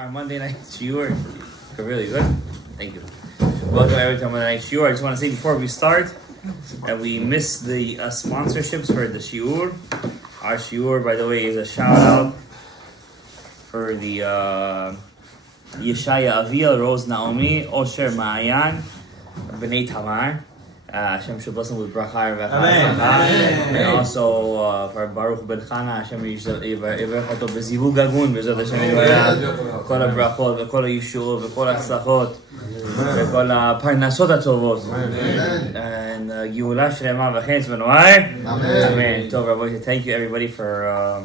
our Monday night shiur. Really good. Thank you. Welcome everyone to Monday night shiur. I just want to say before we start that we missed the sponsorships for the shiur. Our shiur, by the way, is a shout out for the Yeshaya Avia, Rose Naomi, Osher Ma'ayan, B'nai Tamar. Hashem should bless him with bracha and also for Baruch Ben Chana, Hashem יברך אותו בזיווג הגון, בעזרת השם יתברך, כל הברכות וכל הישועות וכל ההצלחות וכל הפרנסות הטובות, גאולה שלמה וחץ ונוער. Amen. Tov, Rabbi, thank you everybody for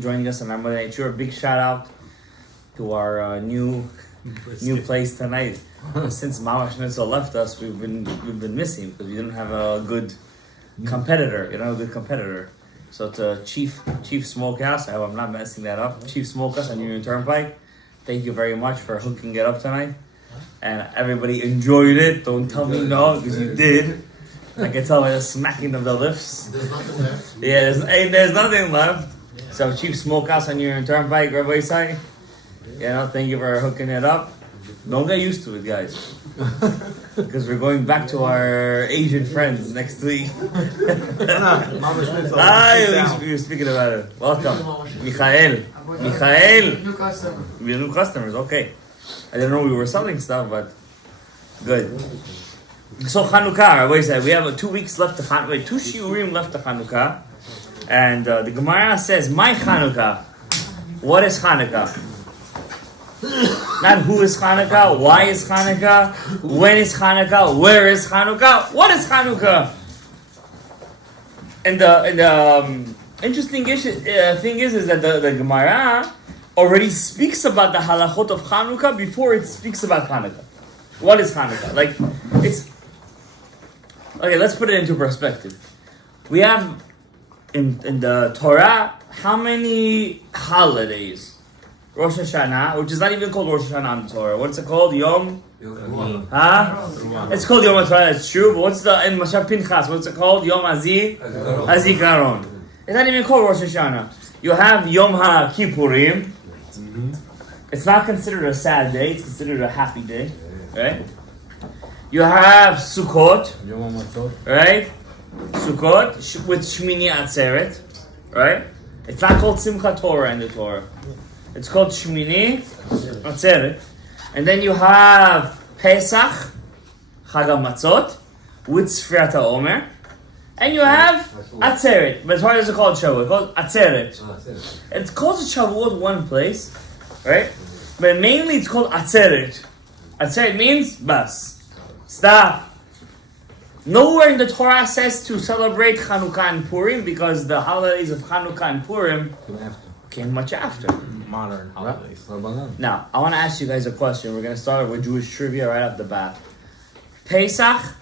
joining us on our Monday Night Shiur. Big shout out to our new place tonight. Since Mama Schnitzel left us, we've been missing because we didn't have a good competitor. So to Chief Smokehouse, I hope I'm not messing that up. Chief Smokehouse on Union Turnpike, thank you very much for hooking it up tonight. And everybody enjoyed it. Don't tell me no, because you did. I can tell by the smacking of the lips. There's nothing left. Yeah, there's nothing left. So Chief Smokehouse on Union Turnpike, Rabbi Isai, thank you for hooking it up. Don't get used to it, guys, because we're going back to our Asian friends next week. We were speaking about it. Welcome, Michael. We're new customers. Okay, I didn't know we were selling stuff, but good. So Chanuka, Rabbi said we have 2 weeks left to Chanuka. 2 shiurim left to Chanuka, and the Gemara says, "My Chanuka." What is Chanuka? Not who is Chanuka, why is Chanuka, when is Chanuka, where is Chanuka, what is Chanuka? And the interesting thing is that the Gemara already speaks about the halachot of Chanuka before it speaks about Chanuka. What is Chanuka? Okay, let's put it into perspective. We have in the Torah how many holidays? Rosh Hashanah, which is not even called Rosh Hashanah on the Torah. What's it called? Yom? It's called Yom HaTorah, that's true. But what's in Mashal Pinchas, what's it called? Yom HaZikaron. It's not even called Rosh Hashanah. You have Yom HaKippurim. It's not considered a sad day, it's considered a happy day. Right? You have Sukkot. Right? Sukkot with Shmini Atzeret. Right? It's not called Simchat Torah in the Torah. It's called Shmini Atzeret. And then you have Pesach, Chag HaMatzot, with Sfirat HaOmer. And you have Atzeret. But why is it called Shavuot? It's called Atzeret. It's called Shavuot one place, right? But mainly it's called Atzeret. Atzeret means bas. Stop. Nowhere in the Torah says to celebrate Chanukah and Purim because the holidays of Chanukah and Purim came much after. Modern holidays. Now, I want to ask you guys a question. We're going to start with Jewish trivia right off the bat. Pesach,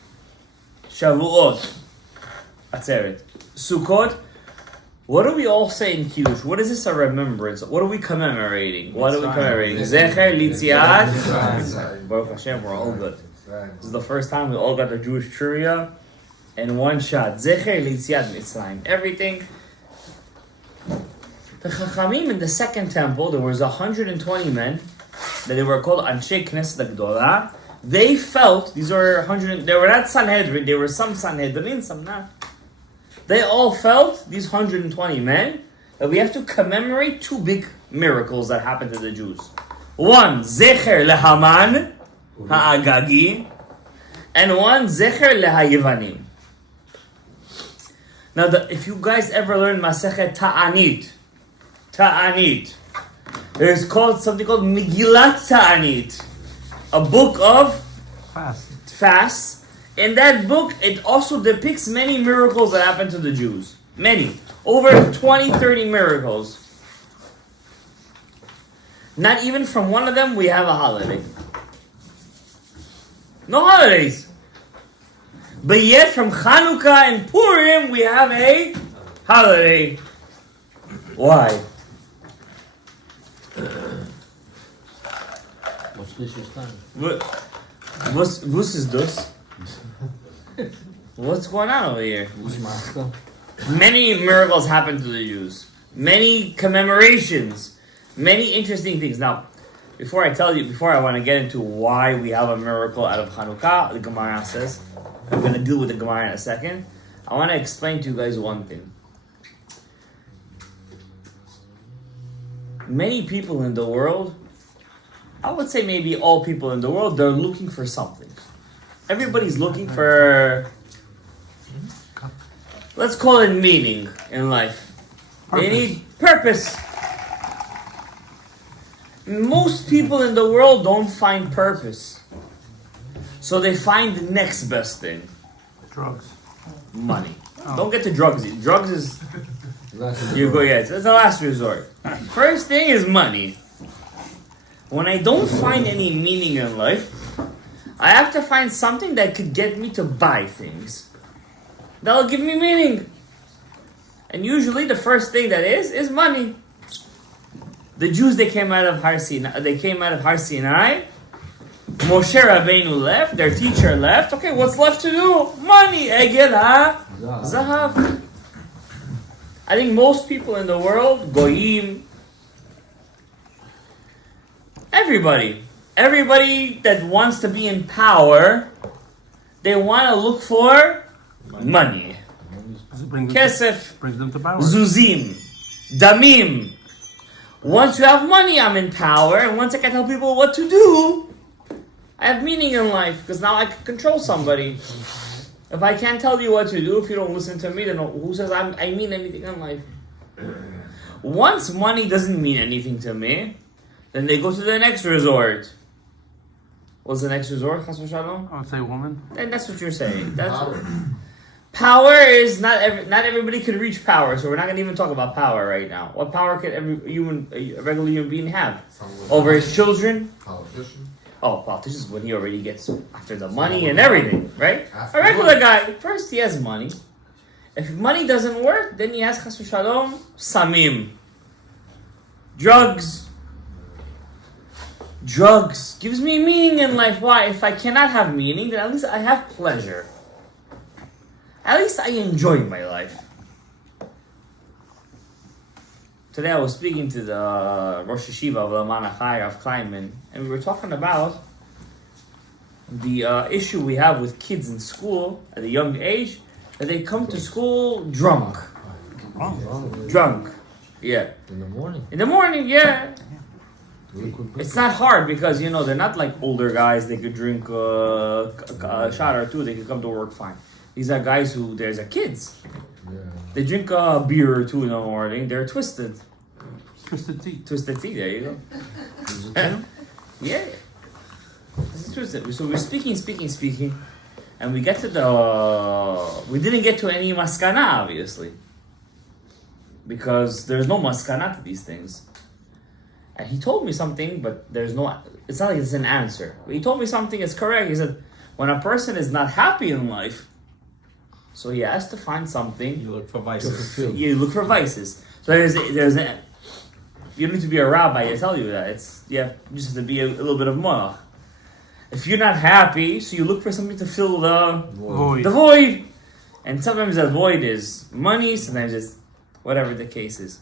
Shavuot, Atzeret, Sukkot. What do we all say in Kiddush? What is this a remembrance? What are we commemorating? Zecher, Litziat. Baruch Hashem, we're all good. This is the first time we all got the Jewish trivia in one shot. Zecher, Litziat, Mitzrayim. Everything. The Chachamim in the second temple, there was 120 men that they were called Anshe Knesset Gdolah. They felt, they were not Sanhedrin, they were some Sanhedrin, some not. They all felt, these 120 men, that we have to commemorate 2 big miracles that happened to the Jews. One, Zecher leHaman ha'Agagi, and one, Zecher leHayevanim. Now, if you guys ever learn Masechet Ta'anit. There's something called Megillat Ta'anit, a book of fasts. In that book, it also depicts many miracles that happened to the Jews. Many. Over 20, 30 miracles. Not even from one of them we have a holiday. No holidays. But yet from Chanuka and Purim we have a holiday. Why? What's is this? What's going on over here? Many miracles happened to the Jews. Many commemorations. Many interesting things. Now, before I want to get into why we have a miracle out of Chanuka, the Gemara says, I'm going to deal with the Gemara in a second. I want to explain to you guys one thing. Many people in the world, I would say maybe all people in the world, they're looking for something. Everybody's looking for, let's call it meaning in life. They need purpose. Most people in the world don't find purpose. So they find the next best thing. Drugs. Money. Don't get to drugs. Drugs is... You go, yeah, it's the last resort. First thing is money. When I don't find any meaning in life, I have to find something that could get me to buy things. That'll give me meaning. And usually the first thing that is money. The Jews, they came out of Har Sinai. Moshe Rabbeinu left. Their teacher left. Okay, what's left to do? Money. Egel ha-zahav. I think most people in the world, goyim, everybody that wants to be in power, they want to look for money. Kesef, brings them to power. Zuzim, damim. Once you have money, I'm in power, and once I can tell people what to do, I have meaning in life, because now I can control somebody. If I can't tell you what to do, if you don't listen to me, then who says I mean anything in life? Once money doesn't mean anything to me, then they go to the next resort. What's the next resort, Chas v'Shalom? I would say woman. And that's what you're saying. That's power is not everybody can reach power, so we're not going to even talk about power right now. What power can a regular human being have? Over his children? Politician. Oh, politicians when he already gets after the money and everything, right? A regular guy, first he has money. If money doesn't work, then he has Chas v'Shalom, samim. Drugs. Drugs gives me meaning in life. Why? If I cannot have meaning, then at least I have pleasure. At least I enjoy my life. Today I was speaking to the Rosh Yeshiva of Laman Achai, Rav Kleinman, and we were talking about the issue we have with kids in school at a young age, that they come to school drunk. Drunk. Yeah. In the Yeah. morning. It's not hard because, they're not like older guys. They could drink a shot or two. They could come to work fine. These are guys who, there's kids. Yeah. They drink a beer or two in the morning. They're twisted. Twisted tea. Twisted tea, there you go. Yeah. This is twisted. So we're speaking. And we get to we didn't get to any maskana, obviously. Because there's no maskana to these things. And he told me something, but it's not like it's an answer. But he told me something that's correct. He said, when a person is not happy in life, so he has to find something. You look for vices. You look for vices. So you need to be a rabbi to tell you that. You just have to be a little bit of moach. If you're not happy, so you look for something to fill the void. And sometimes that void is money, sometimes it's whatever the case is.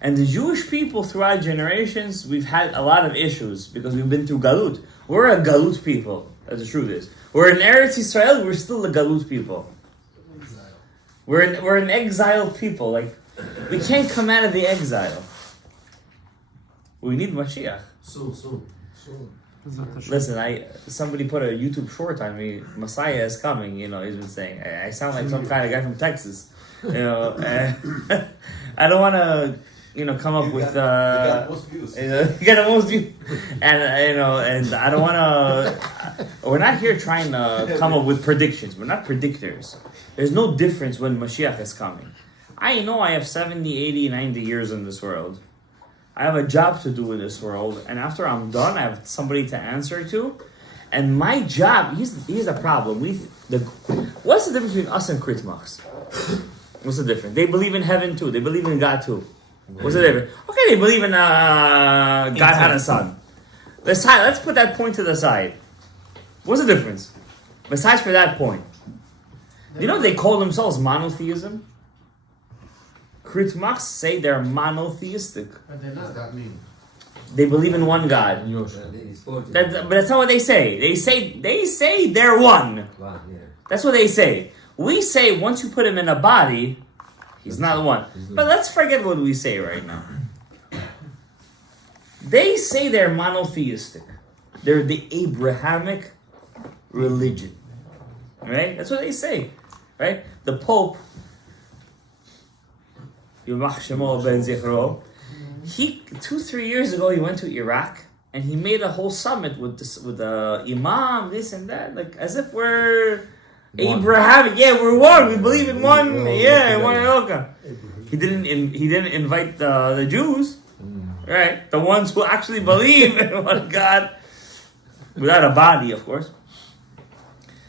And the Jewish people throughout generations, we've had a lot of issues because we've been through Galut. We're a Galut people, as the truth is. We're in Eretz Yisrael, we're still the Galut people. We're an exiled people. Like, we can't come out of the exile. We need Mashiach. Soon. Listen, somebody put a YouTube short on me. Messiah is coming. He's been saying. I sound like some kind of guy from Texas. I don't want to. Come up with. You got the most views. You got the most views, and and I don't want to. We're not here trying to come up with predictions. We're not predictors. There's no difference when Mashiach is coming. I know I have 70, 80, 90 years in this world. I have a job to do in this world, and after I'm done, I have somebody to answer to. And my job, here's the problem. What's the difference between us and Kritmachs? What's the difference? They believe in heaven too. They believe in God too. What's the difference? Okay, they believe in God had a son. Let's put that point to the side. What's the difference? Besides for that point. They call themselves monotheism? Kritmachs say they're monotheistic. But they're What does not. that mean? They believe in one God. But that's not what they say. They say they're one. That's what they say. We say once you put him in a body, he's not one. But let's forget what we say right now. They say they're monotheistic. They're the Abrahamic religion. Right? That's what they say. Right? The Pope, Yomach Shemo Ben Zichro, he 2-3 years ago he went to Iraq and he made a whole summit with the imam, this and that, like as if we're Abrahamic. Yeah, we're one. We believe in one. Yeah, one Eloka. He didn't invite the Jews, right? The ones who actually believe in one God, without a body, of course.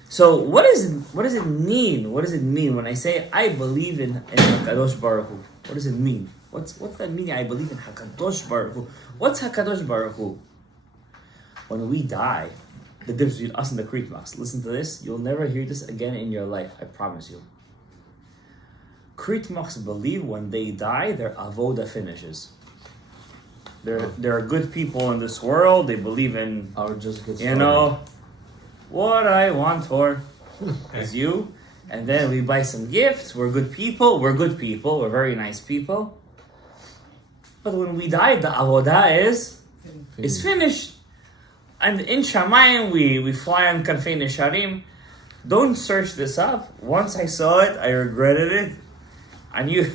So what does it mean? What does it mean when I say I believe in Hakadosh Baruch Hu? What does it mean? What's that meaning? I believe in Hakadosh Baruch Hu. What's Hakadosh Baruch Hu? When we die, the difference between us and the Kritmachs. Listen to this. You'll never hear this again in your life. I promise you. Kritmachs believe when they die, their avoda finishes. There are good people in this world. They believe in what I want for is you. And then we buy some gifts. We're good people. We're very nice people. But when we die, the avodah is finished. And in Shamayim, we fly on Kanfei Nesharim. Don't search this up. Once I saw it, I regretted it. I knew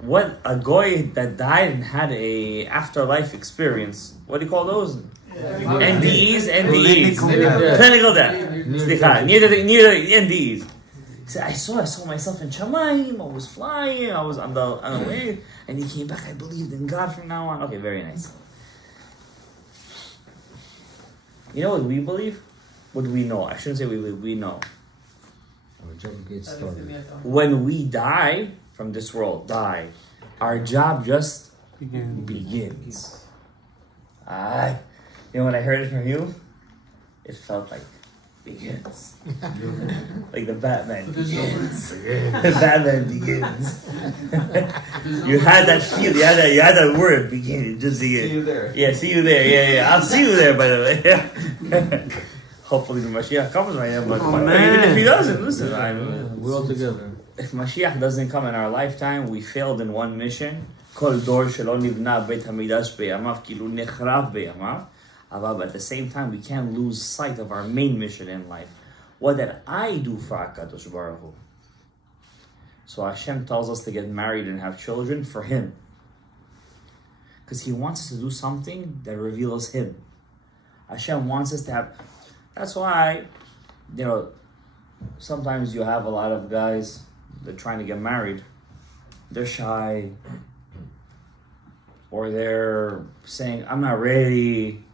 what a goy that died and had a afterlife experience. What do you call those? NDEs. Clinical death. Near the NDEs. He said, I saw myself in Shamayim. I was flying. I was on the way, and he came back. I believed in God from now on. Okay, very nice. You know what we believe? What we know. I shouldn't say we believe. We know. When we die from this world, our job just begins. You know, when I heard it from you, it felt like begins. Like the Batman begins. The Batman begins. You had that feel. You had that word begin. It just begins. See you there. Yeah, see you there. Yeah. I'll see you there. By the way. Hopefully the Mashiach comes right now. But even if he doesn't, listen. We're all together. If Mashiach doesn't come in our lifetime, we failed in one mission. Kol dor shelo nivna beit hamikdash beyamav kilu nechrav beyamav. But at the same time, we can't lose sight of our main mission in life. What did I do for HaKadosh Baruch Hu? So Hashem tells us to get married and have children for Him. Because He wants us to do something that reveals Him. Hashem wants us to have... That's why, sometimes you have a lot of guys that are trying to get married. They're shy. Or they're saying, I'm not ready.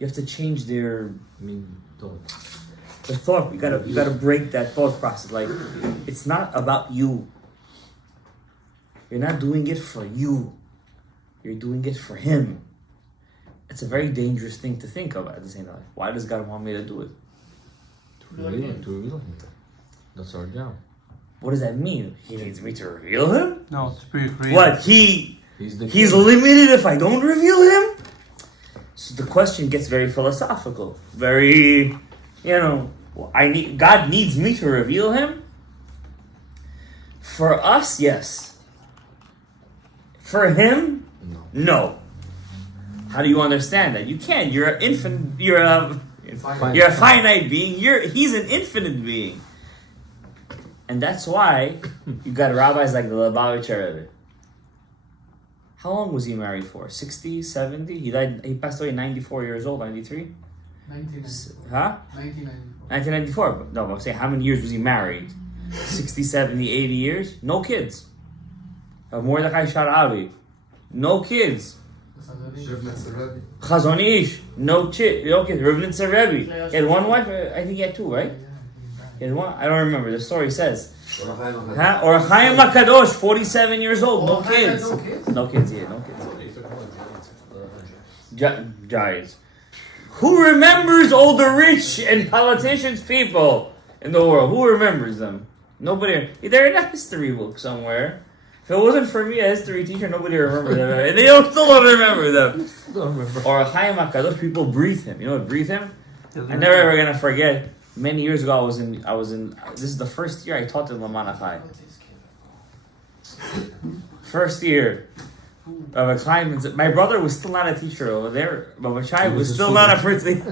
You have to change their the thought. You gotta break that thought process. Like, it's not about you. You're not doing it for you. You're doing it for Him. It's a very dangerous thing to think of at the same time. Why does God want me to do it? To reveal Him. That's our job. What does that mean? He needs me to reveal Him? No, it's pretty creative. What? He's limited if I don't reveal Him? So the question gets very philosophical. Very, God needs me to reveal Him? For us, yes. For Him? No. How do you understand that? You can't. You're an infinite. You're a finite being. He's an infinite being. And that's why you got rabbis like the Lubavitcher Rebbe. How long was he married for? 60, 70? He passed away 94 years old, 93? 1994. Huh? 1994. But no, I'm saying how many years was he married? 60, 70, 80 years? No kids. Mordechai Sharabi. No kids. Chazon Ish. No kids. Rivnitzer Rebbe. He had one wife. I think he had two, right? He had one. I don't remember. The story says. Or Chaim HaKadosh, 47 years old, no kids. No kids. Giants. Who remembers all the rich and politicians people in the world? Who remembers them? Nobody. They're in a history book somewhere. If it wasn't for me, a history teacher, nobody remember them, and they still don't remember them. Or Chaim HaKadosh, people breathe him. You know what breathe him? I'm never ever gonna forget. Many years ago, I was in. This is the first year I taught in Laman Achai. First year of a Chaim. My brother was still not a teacher over there. But Machai was still not a person.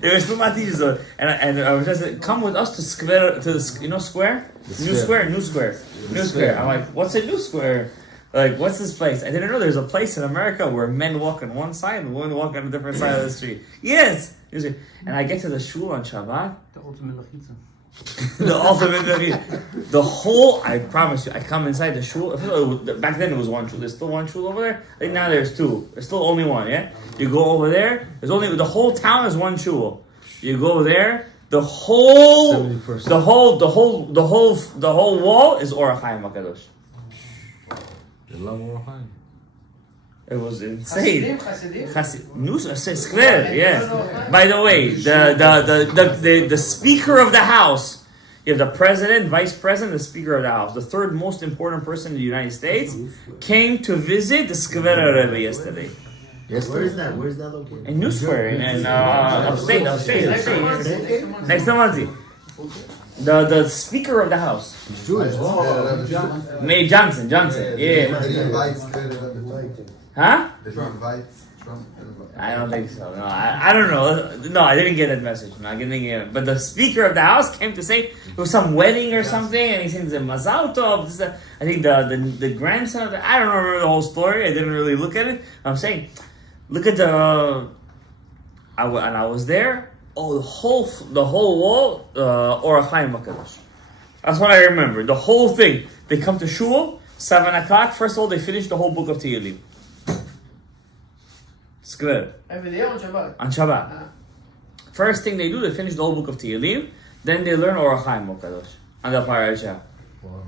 They were still not teachers. And I was just come with us to square to the square. New square. I'm like, what's a new square? Like, what's this place? I didn't know there's a place in America where men walk on one side and women walk on a different side of the street. Yes! And I get to the shul on Shabbat. The ultimate lachitza. The ultimate lachitza. The whole, I promise you, I come inside the shul. Back then it was one shul. There's still one shul over there. Like now there's two. There's still only one, yeah? You go over there, the whole town is one shul. You go there, the whole wall is Orach Chaim HaKadosh. It was insane. Square, yeah. By the way, the Speaker of the House, you have the President, Vice President, the Speaker of the House, the third most important person in the United States, came to visit the Skvera Rebbe yesterday. Where is that? Where is that located? In New Square, in upstate. Next to Monsey. The Speaker of the House. May Johnson, yeah. Huh? I don't think so. No, I don't know. No, I didn't get that message. No, I didn't get it. But the Speaker of the House came to say it was some wedding or something, and he sings a Mazal Tov. I think the grandson of I don't remember the whole story. I didn't really look at it. I'm saying, look at I was there. Oh, the whole wall, Orach Chaim HaKadosh. That's what I remember. The whole thing. They come to shul, 7 o'clock. First of all, they finish the whole book of Tehillim. It's good. Every day on Shabbat. On Shabbat. First thing they do, they finish the whole book of Tehillim. Then they learn Orach Chaim HaKadosh on the parasha. Wow.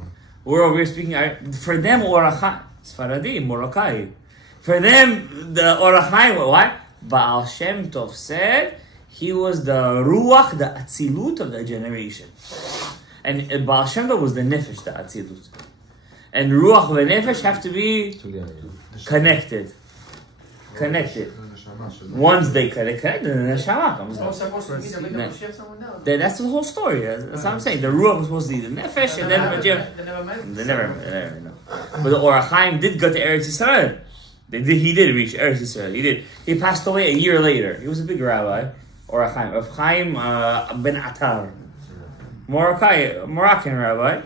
We're over here speaking. For them, Orach Chaim, Sfaradi, Moroccan. For them, the Orach Chaim. What? Baal Shem Tov said. He was the Ruach, the Atzilut of the generation. And Baal Shem Tov was the Nefesh, the Atzilut. And Ruach and Nefesh have to be connected. Once they connect, the Neshama comes out. That's the whole story. That's what I'm saying. The Ruach was supposed to be the Nefesh, and then they never met. But the Orach Chaim did go to Eretz Yisrael. He did reach Eretz Yisrael. He did. He passed away a year later. He was a big rabbi. Orach Chaim, Rav Chaim ben Atar, Moroccan rabbi,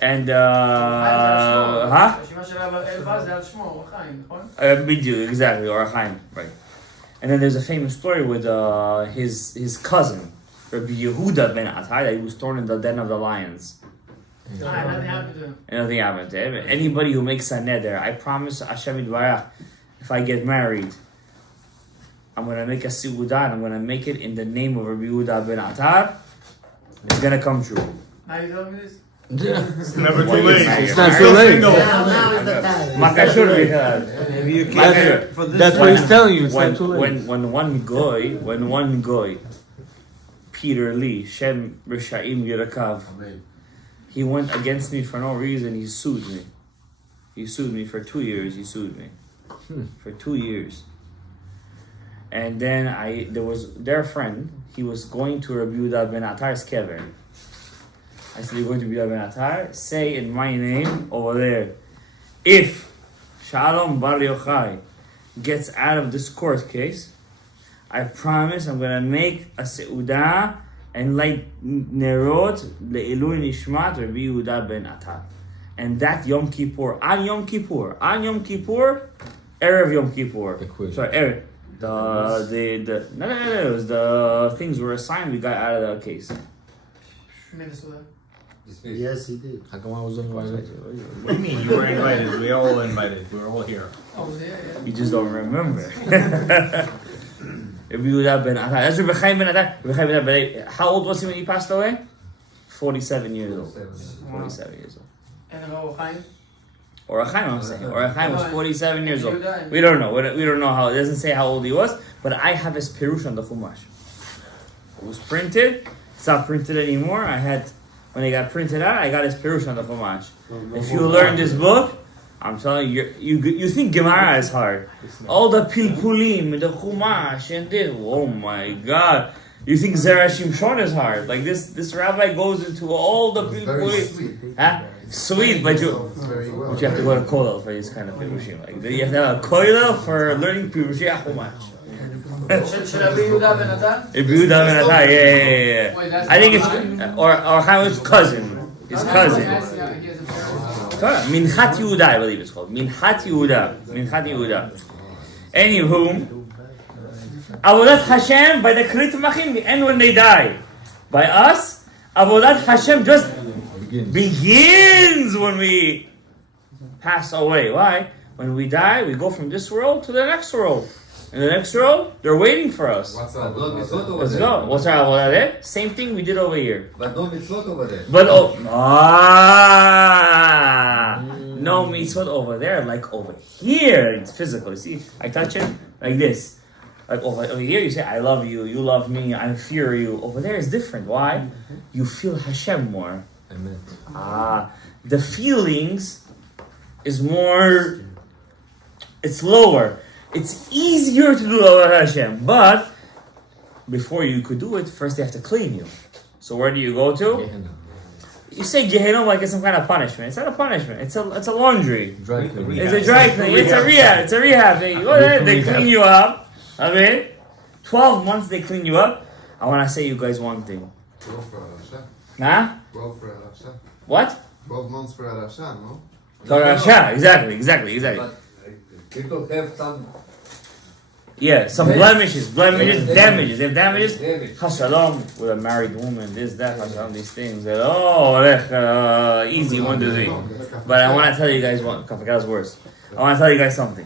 and exactly, Orach Chaim, right. And then there's a famous story with his cousin, Rabbi Yehuda ben Atar, that he was thrown in the den of the lions. Nothing happened to him. Anybody who makes a neder, I promise Hashem Yitbarach, if I get married, I'm going to make a Seudah and I'm going to make it in the name of Rabbi Yehuda ben Atar. It's going to come true. Now you told me this? It's never too late. It's not too late. No. Now is the time. That's what he's telling you. It's not too late. When one goy, Peter Lee, Shem Rishaim Yerakav, he went against me for no reason. He sued me. He sued me for 2 years. He sued me for 2 years. And then there was their friend. He was going to Rabbi Yehuda ben Atar's kever. I said, "You're going to Rabbi Yehuda ben Atar? Say in my name over there, if Shalom Bar Yochai gets out of this court case, I promise I'm going to make a seudah and light nerot le'ilui nishmat Rabbi Yehuda ben Atar." And that Yom Kippur, on Yom Kippur, Erev Yom Kippur. Sorry, Erev. It was the things were assigned. We got out of the case. Yes, he did. How come I was invited? What do you mean you were invited? We all invited. We were all here. You just don't remember. That's Rabbi Chaim ben Atar. How old was he when he passed away? 47 years old. 47 years old. And Rav Chaim? Orach Chaim, I'm saying. Orach Chaim was 47 years old. We don't know. We don't know how. It doesn't say how old he was. But I have his Pirush on the Chumash. It was printed. It's not printed anymore. I had when it got printed out, I got his Pirush on the Chumash. If you learn this book, I'm telling you, you think Gemara is hard. All the Pilpulim, the Chumash, and this, oh my God. You think Zera Shimshon is hard. Like this rabbi goes into all the Pilpulim. Huh? Sweet, but you have to go to Kollel for this kind of Pirushim. Like, you have to have a Kollel for learning Pirushim Chumash. Should I be Yehuda Ben Atan? If you don't know, yeah. Wait, that's I think not it's or how his cousin. His cousin. Minchat Yehuda, I believe it's called. Minchat Yehuda. Anywho, Avodat Hashem by the Krit Machim, the end when they die. By us, Avodat Hashem just begins when we pass away. Why? When we die, we go from this world to the next world. In the next world, they're waiting for us. What's our mitzvot over Let's there? go. What's our avodah? Same thing we did over here. But no mitzvot over there. But no mitzvot over there, like over here. It's physical. You see, I touch it like this. Like over here, you say, I love you, you love me, I fear you. Over there is different. Why? You feel Hashem more. Amen. The feelings is more, it's lower. It's easier to do Avodat Hashem, but before you could do it, first they have to clean you. So where do you go to? You say Gehenom like it's some kind of punishment. It's not a punishment. It's a laundry. Dry cleaning. It's a dry cleaning. It's a rehab. It's a rehab. They go there, they clean you up. I mean, 12 months they clean you up. I want to say you guys one thing. 12 for Arasha. Huh? 12 for Arasha. What? 12 months for Arasha, no? Torah, exactly. But people have some Yeah, some blemishes, damages. They have damages. damage. Hashalom with a married woman, this, that, Hashalom, these things. That, easy, 1, 2, 3. But I want to tell you guys one. I forgot worse. I want to tell you guys something.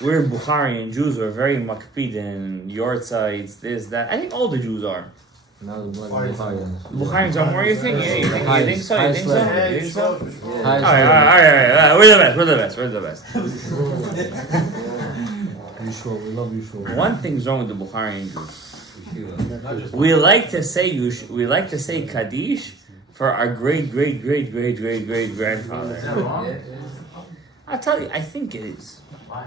We're Bukharian Jews. We're very makpid in yortzites, this, that. I think all the Jews are. Now the Bukharians. Bukharians are more. You think? Yeah, you think so? You think so? You think so? High All right. We're the best. Yeshua, we love Yeshua. One thing's wrong with the Bukharian Jews. We like to say Kaddish for our great grandfather. I'll tell you, I think it is. Why?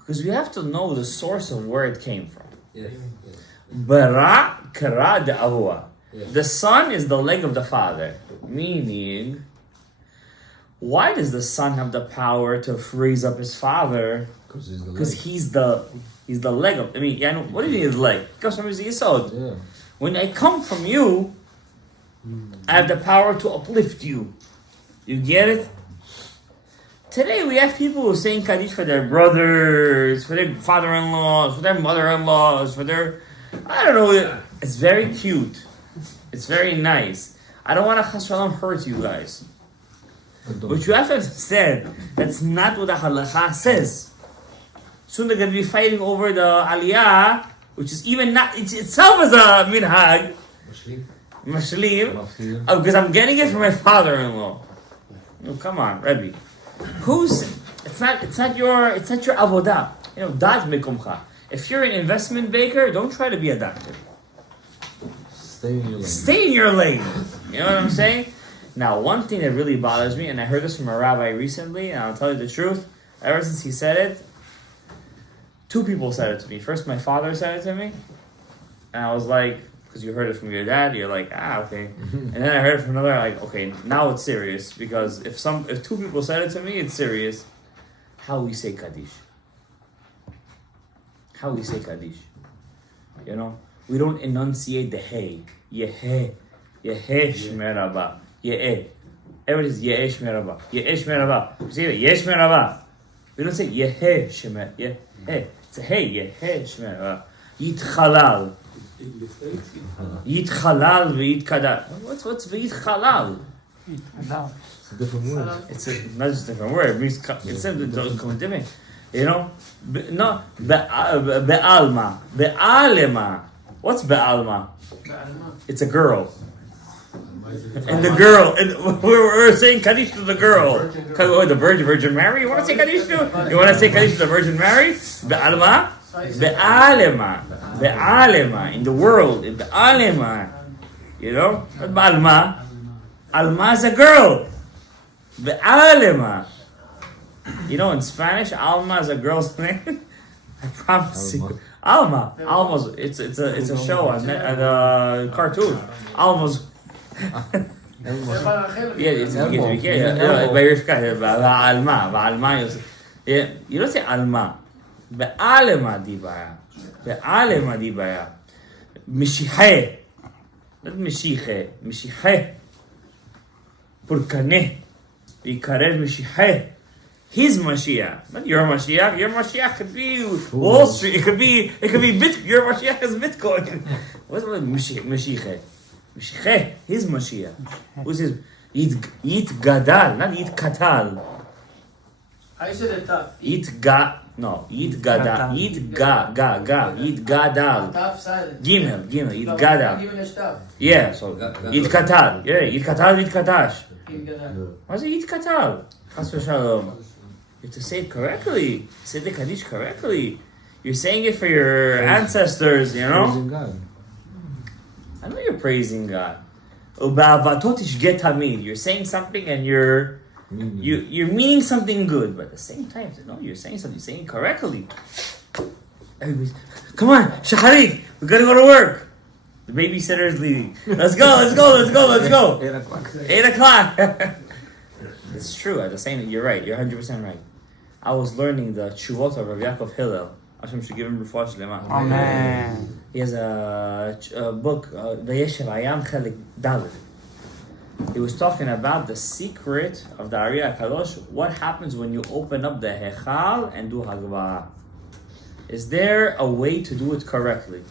Because we have to know the source of where it came from. Yes. Bara kara de avua. Yes. The son is the leg of the father. Meaning, why does the son have the power to raise up his father? Because he's the leg of. I mean, what do you mean his leg? It comes from his yesod. Yeah. When I come from you, I have the power to uplift you. You get it? Today we have people who are saying Kaddish for their brothers, for their father-in-laws, for their mother-in-laws, for their... I don't know. It's very cute. It's very nice. I don't want to chas v'shalom hurt you guys. But you have to understand, that's not what the halacha says. Soon they're going to be fighting over the aliyah, which is even not... It itself is a minhag. Mashlim. Because I'm getting it from my father-in-law. Oh, come on, Rebbe. It's not your avodah. Dat mekomcha. If you're an investment banker, don't try to be a doctor. Stay in your lane. You know what I'm saying? Now, one thing that really bothers me, and I heard this from a rabbi recently, and I'll tell you the truth, ever since he said it, 2 people said it to me. First, my father said it to me, and I was like, because you heard it from your dad, you're like, okay. And then I heard it from another, like, okay, now it's serious. Because if 2 people said it to me, it's serious. How we say Kaddish. You know? We don't enunciate the hey. Yeheh. Yeheh shmeraba. Yeheh. Everybody says Yeheh shmeraba. Yeheh shmeraba. You see it? Yeheh shmeraba. We don't say Yeheh shmer. Yeheh. It's a hey. Yeheh shmeraba. Yitchalal. Yitchalal v'yitkadal. What's v'yitchalal? It's a different word. It's not just a different word. It means it's different. You know, be'alma, be'alema. What's be'alma? It's a girl. And the girl, and we're saying Kaddish to the girl. The Virgin Mary. You want to say Kaddish to? You want to say Kaddish to the Virgin Mary? Be'alma. Be'alema. Be'alema. In the world. In Be'alema. You know? Not Ba'alma. Alma is a girl. Be'alema. You know, in Spanish, Alma is a girl's name. I promise you. Alma. Alma's. It's a show, a cartoon. Alma's. Yeah, it's by Rivka. Alma. Yeah, you don't say Alma. Be'alema di baya. Be'alema di baya. Mishihe. Not Mishiche. Mishiche. Purkane. Ikarer Mishiche. His Mashiach, not your Mashiach. Your Mashiach could be Wall Street. It could be your Mashiach is Bitcoin. What's Mashiach? Mashiach, his Mashiach. Who's his? Yit Gadal, not Yit Katal. I said it tough. Yit Gadal. Yit Gadal. Tough silent. Gimel, Yit Gadal. Even a stuff. Yeah, so Yit Katal. Yeah, Yit Katal, Yit Katash. Keep that. What's it Yit Katal? Chas v'shalom. You have to say it correctly. Say the Kaddish correctly. You're saying it for your ancestors, you know? Praising God. I know you're praising God. You're saying something and you're meaning something good, but at the same time, no, you're saying something. You're saying it correctly. Everybody's, come on, Shaharit, we gotta go to work. The babysitter is leaving. Let's go. 8 o'clock. It's true. At the same, you're right. You're 100% right. I was learning the Tshuvot of Rav Yaakov Hillel. Hashem should give him refuah shlema. Amen. He has a book, Vayeshev Ayam Chelik Dalet. He was talking about the secret of the Ariyah Kadosh. What happens when you open up the Hechal and do Hagbah? Is there a way to do it correctly?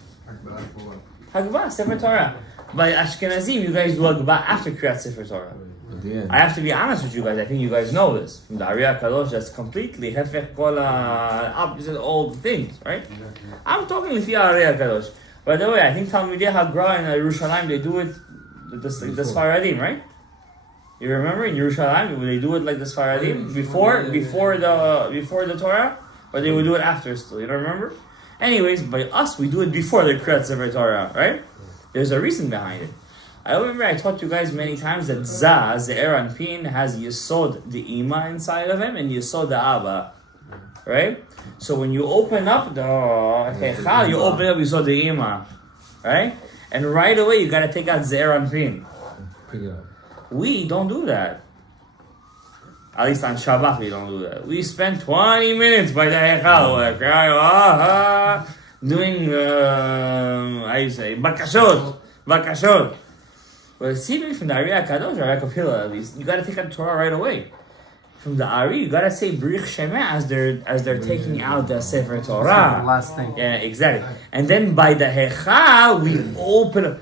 Hagbah, Sefer Torah. By Ashkenazim, you guys do Hagbah after Kriyat Sefer Torah. At the end. I have to be honest with you guys. I think you guys know this. From the Ariyah Kadosh, that's completely hefech kol opposite all the things, right? I'm talking with the Ariyah Kadosh. By the way, I think Talmidei Hagra in Yerushalayim, they do it the Sfaradim, right? You remember in Yerushalayim, they do it like the Sfaradim before the Torah, or they would do it after still. You don't remember? Anyways, by us, we do it before the Kriyat Sefer Torah, right? There's a reason behind it. I remember I taught you guys many times that Zaz, the Eran Pin, has Yesod, the Ima inside of him, and Yesod, the Abba. Right? So when you open up the Hechal, you open up Yesod, the Ima. Right? And right away, you gotta take out the Eran Pin. Pick it up. We don't do that. At least on Shabbat, we don't do that. We spend 20 minutes by the Hechal, doing, how you say, Bakashot. Well, seemingly from the Ariyah Kadosh, or Yaakov Hillel at least, you gotta take out the Torah right away. From the Ari, you gotta say Brich Shemeh as they're taking out the Sefer Torah. Last thing. Yeah, exactly. And then by the Hechal, we open up.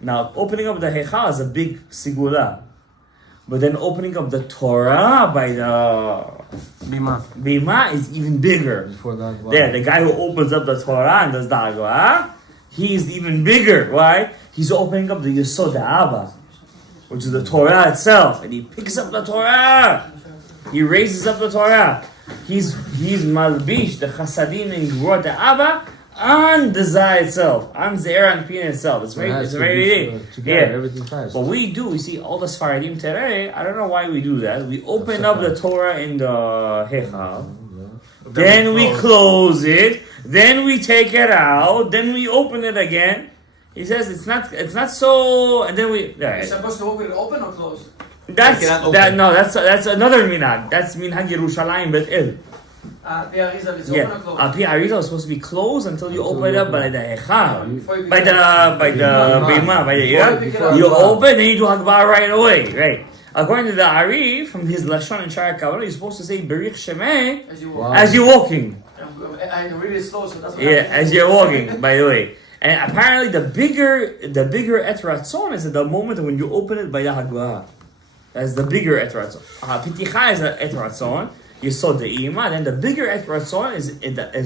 Now, opening up the Hechal is a big sigula. But then opening up the Torah by the Bima is even bigger. Before that, Yeah, the guy who opens up the Torah and does the Haggadah, he's even bigger. Why? He's opening up the Yesod Abba, which is the Torah itself, and he picks up the Torah. He raises up the Torah. He's malbish the Chasadim and Gvurot the Abba on the Zah itself, on the Eran Pin itself. It's very everything fast. But we see all the Sfaradim today. I don't know why we do that. We open up the Torah in the Hechal. Then we close it. Then we take it out. Then we open it again. He says it's not so. And then we. You're supposed to open it open or closed? That's another minhag. That's minhag Yerushalayim Bet El. The Arizal is open or closed? Pi Arizal is supposed to be closed until you open it up by the Hechal, Before you by the Bima, by the you open and you do Hagbah right away, right? According to the Ari, from his Lashon and Shara Kabbalah, you're supposed to say Berich Shemeh as you're walking. I'm really slow, so that's what As you're walking, by the way. And apparently the bigger Et Ratzon is at the moment when you open it by the Hagbah. That's the bigger Et Ratzon. Piticha is an Et Ratzon. Yesod the Ima, then the bigger Et Ratzon is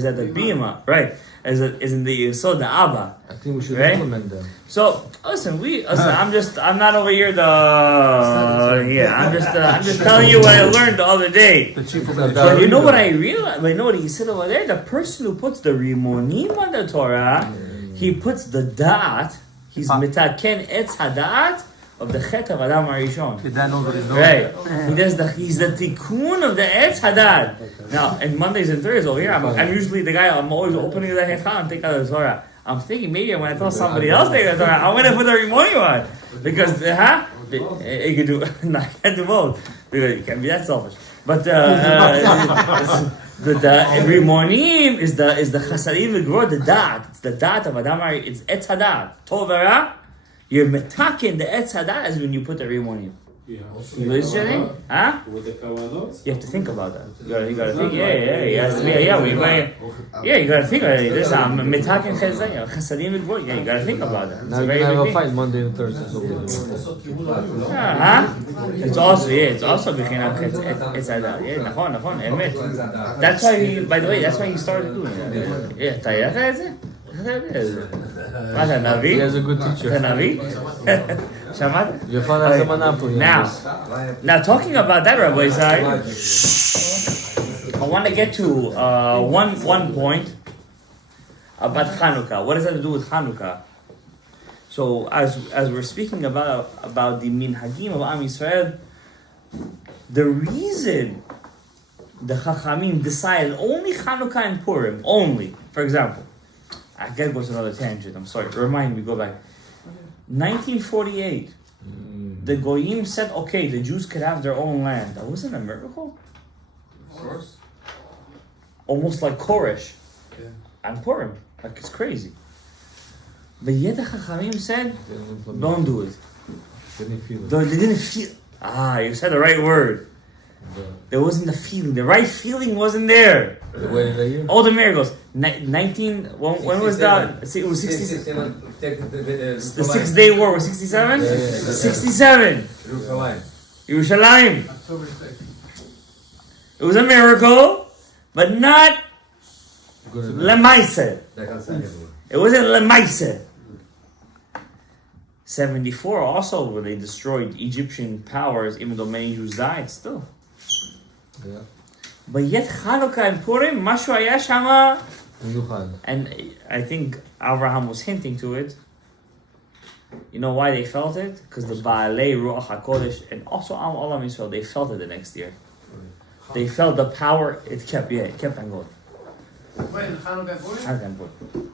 at the Bima, right? Is in the Yesod the Abba. I think we should Right? implement them. So listen, I'm not over here I'm just telling you what I learned the other day. But you know what I realized? You know what he said over there? The person who puts the Rimonim on the Torah, he puts the da'at, he's mitaken etz hada'at of the chet of Adam Arishon. Right. He's the tikkun of the etz hada'at. Now, and Mondays and Thursdays over here, I'm usually the guy, I'm always opening the Hecham and taking out the Torah. I'm thinking maybe when I tell somebody else take the Torah, I'm going to put the Rimonim on. Because, you can do, no, I can't do both. Because you can't be that selfish. But, the Rimonim is the Chasadim V'Gvor, the Da'at. It's the Da'at of Adam Ari, it's Etz Hada'at. Tovara, you're metakin the Etz Hada'at as when you put the Rimonim. You listening? Huh? With the kavanot? You have to think about that. You gotta think. You gotta think about it. This mitakin chasadim v'gvor. You gotta think about that. Now we have a fight Monday and Thursday. It's also b'chinam it's that. Yeah, nachon, emet. That's why he. By the way, that's why he started doing that. Yeah, אתה ידעת את זה? מה אתה נביא? He has a good teacher. אתה נביא? שמעת? Your father has a monopoly. Now talking about that, Rabbi Isai, I want to get to one point about Chanuka. What does that have to do with Chanuka? So as we're speaking about the minhagim of Am Yisrael, the reason the Chachamim decided only Chanuka and Purim, only, for example, I gotta go to another tangent, I'm sorry, remind me, go back. 1948, the Goyim said, okay, the Jews could have their own land. That wasn't a miracle? Of course. Almost like Koresh and Purim. Like, it's crazy. But yet the Chachamim said, don't do it. They They didn't feel. You said the right word. There wasn't the feeling. The right feeling wasn't there. All the miracles. when was that? It was 67. The 6 Day War was 67? 67. Yerushalayim. It was a miracle, but not Lemaise. It wasn't Lemaise. 74 also, where they destroyed Egyptian powers, even though many Jews died still. Yeah. But yet Chanukah and Purim, Mashu Haya Shama. And I think Abraham was hinting to it. You know why they felt it? Because the Baalei Ruach HaKodesh and also Am Olam Yisrael, they felt it the next year. They felt the power, it kept on going. When Chanukah and Purim?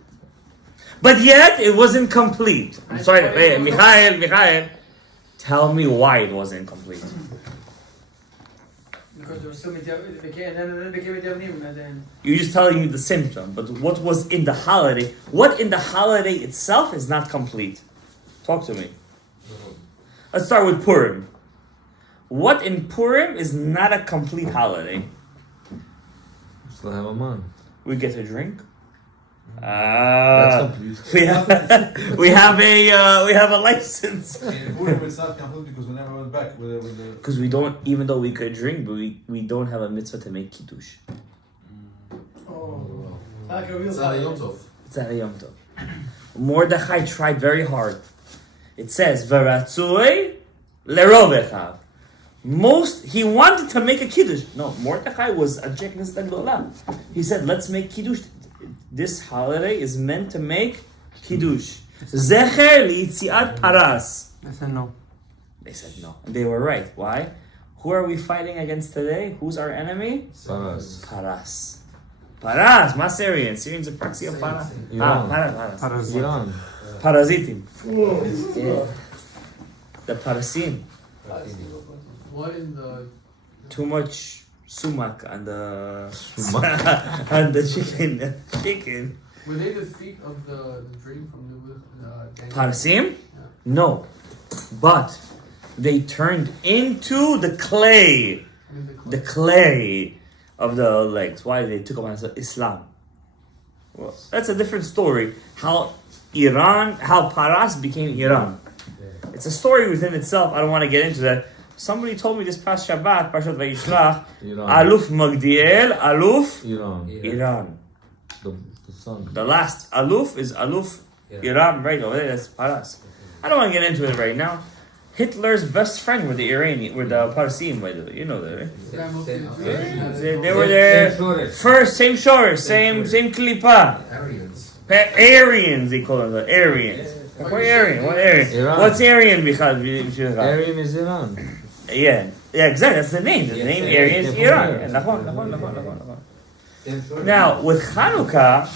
But yet it wasn't complete. I'm sorry, wait, Michael, tell me why it wasn't complete. Because there was so many, and then they became Yavnim, and then... You're just telling me the symptom, but what was in the holiday? What in the holiday itself is not complete? Talk to me. Let's start with Purim. What in Purim is not a complete holiday? Still have a month. We get a drink. That's complete. We have a license. In Purim it's not complete because we never went back with the... Because we don't, even though we could drink, but we don't have a mitzvah to make kiddush. Oh. Like a real It's not a Yom Tov. It's not a Yom Tov. Mordechai tried very hard. It says, "V'ratzui lerovechav." He wanted to make a kiddush. No, Mordechai was a jeknes d'gdola. He said, "Let's make kiddush. This holiday is meant to make kiddush. Zecher li'itziat paras." They said no. And they were right. Why? Who are we fighting against today? Who's our enemy? Paras. Syrians. Syrians are proxy of Paras. Paras. Iran. Parasitim. Yeah. The parasim. What in the... Too much sumac on the on the chicken. Were they the feet of the dream from the Parasim? No. But they turned into the clay. The clay of the legs. Why? They took on Islam. Well, that's a different story. How Paras became Iran. It's a story within itself. I don't want to get into that. Somebody told me this past Shabbat, Parshat Vayishlach, Iran. Aluf Magdiel, Aluf Iran. Iran. The sun. The last Aluf is Aluf Iran, right over there. That's Paras. I don't want to get into it right now. Hitler's best friend were the Parsim, by the way. You know that, right? They were there first, same shore, same klipa. Aryans, they call them the Aryans. What Aryan? What Aryan? Iran. What's Aryan? Aryan is Iran. Yeah, exactly. That's the name. The name Aryan is Iran. Yeah, נכון. Now with Chanuka,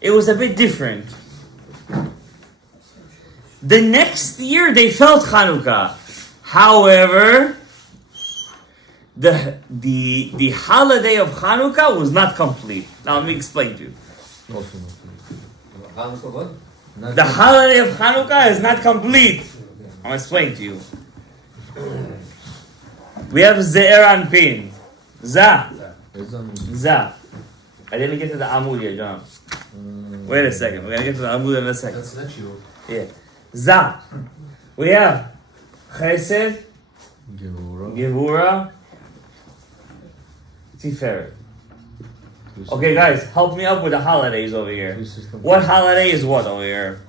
it was a bit different. The next year they felt Chanuka. However, the holiday of Chanuka was not complete. Now let me explain to you. Also not. The holiday of Chanuka is not complete. I'll explain to you. We have Ze'er Anpin. Za. I didn't get to the Amud yet, John. Wait a second. We're going to get to the Amud in a second. That's next year. Yeah. Za. We have Chesed, Gevura, Tiferet. Okay, guys, help me up with the holidays over here. What holiday is what over here?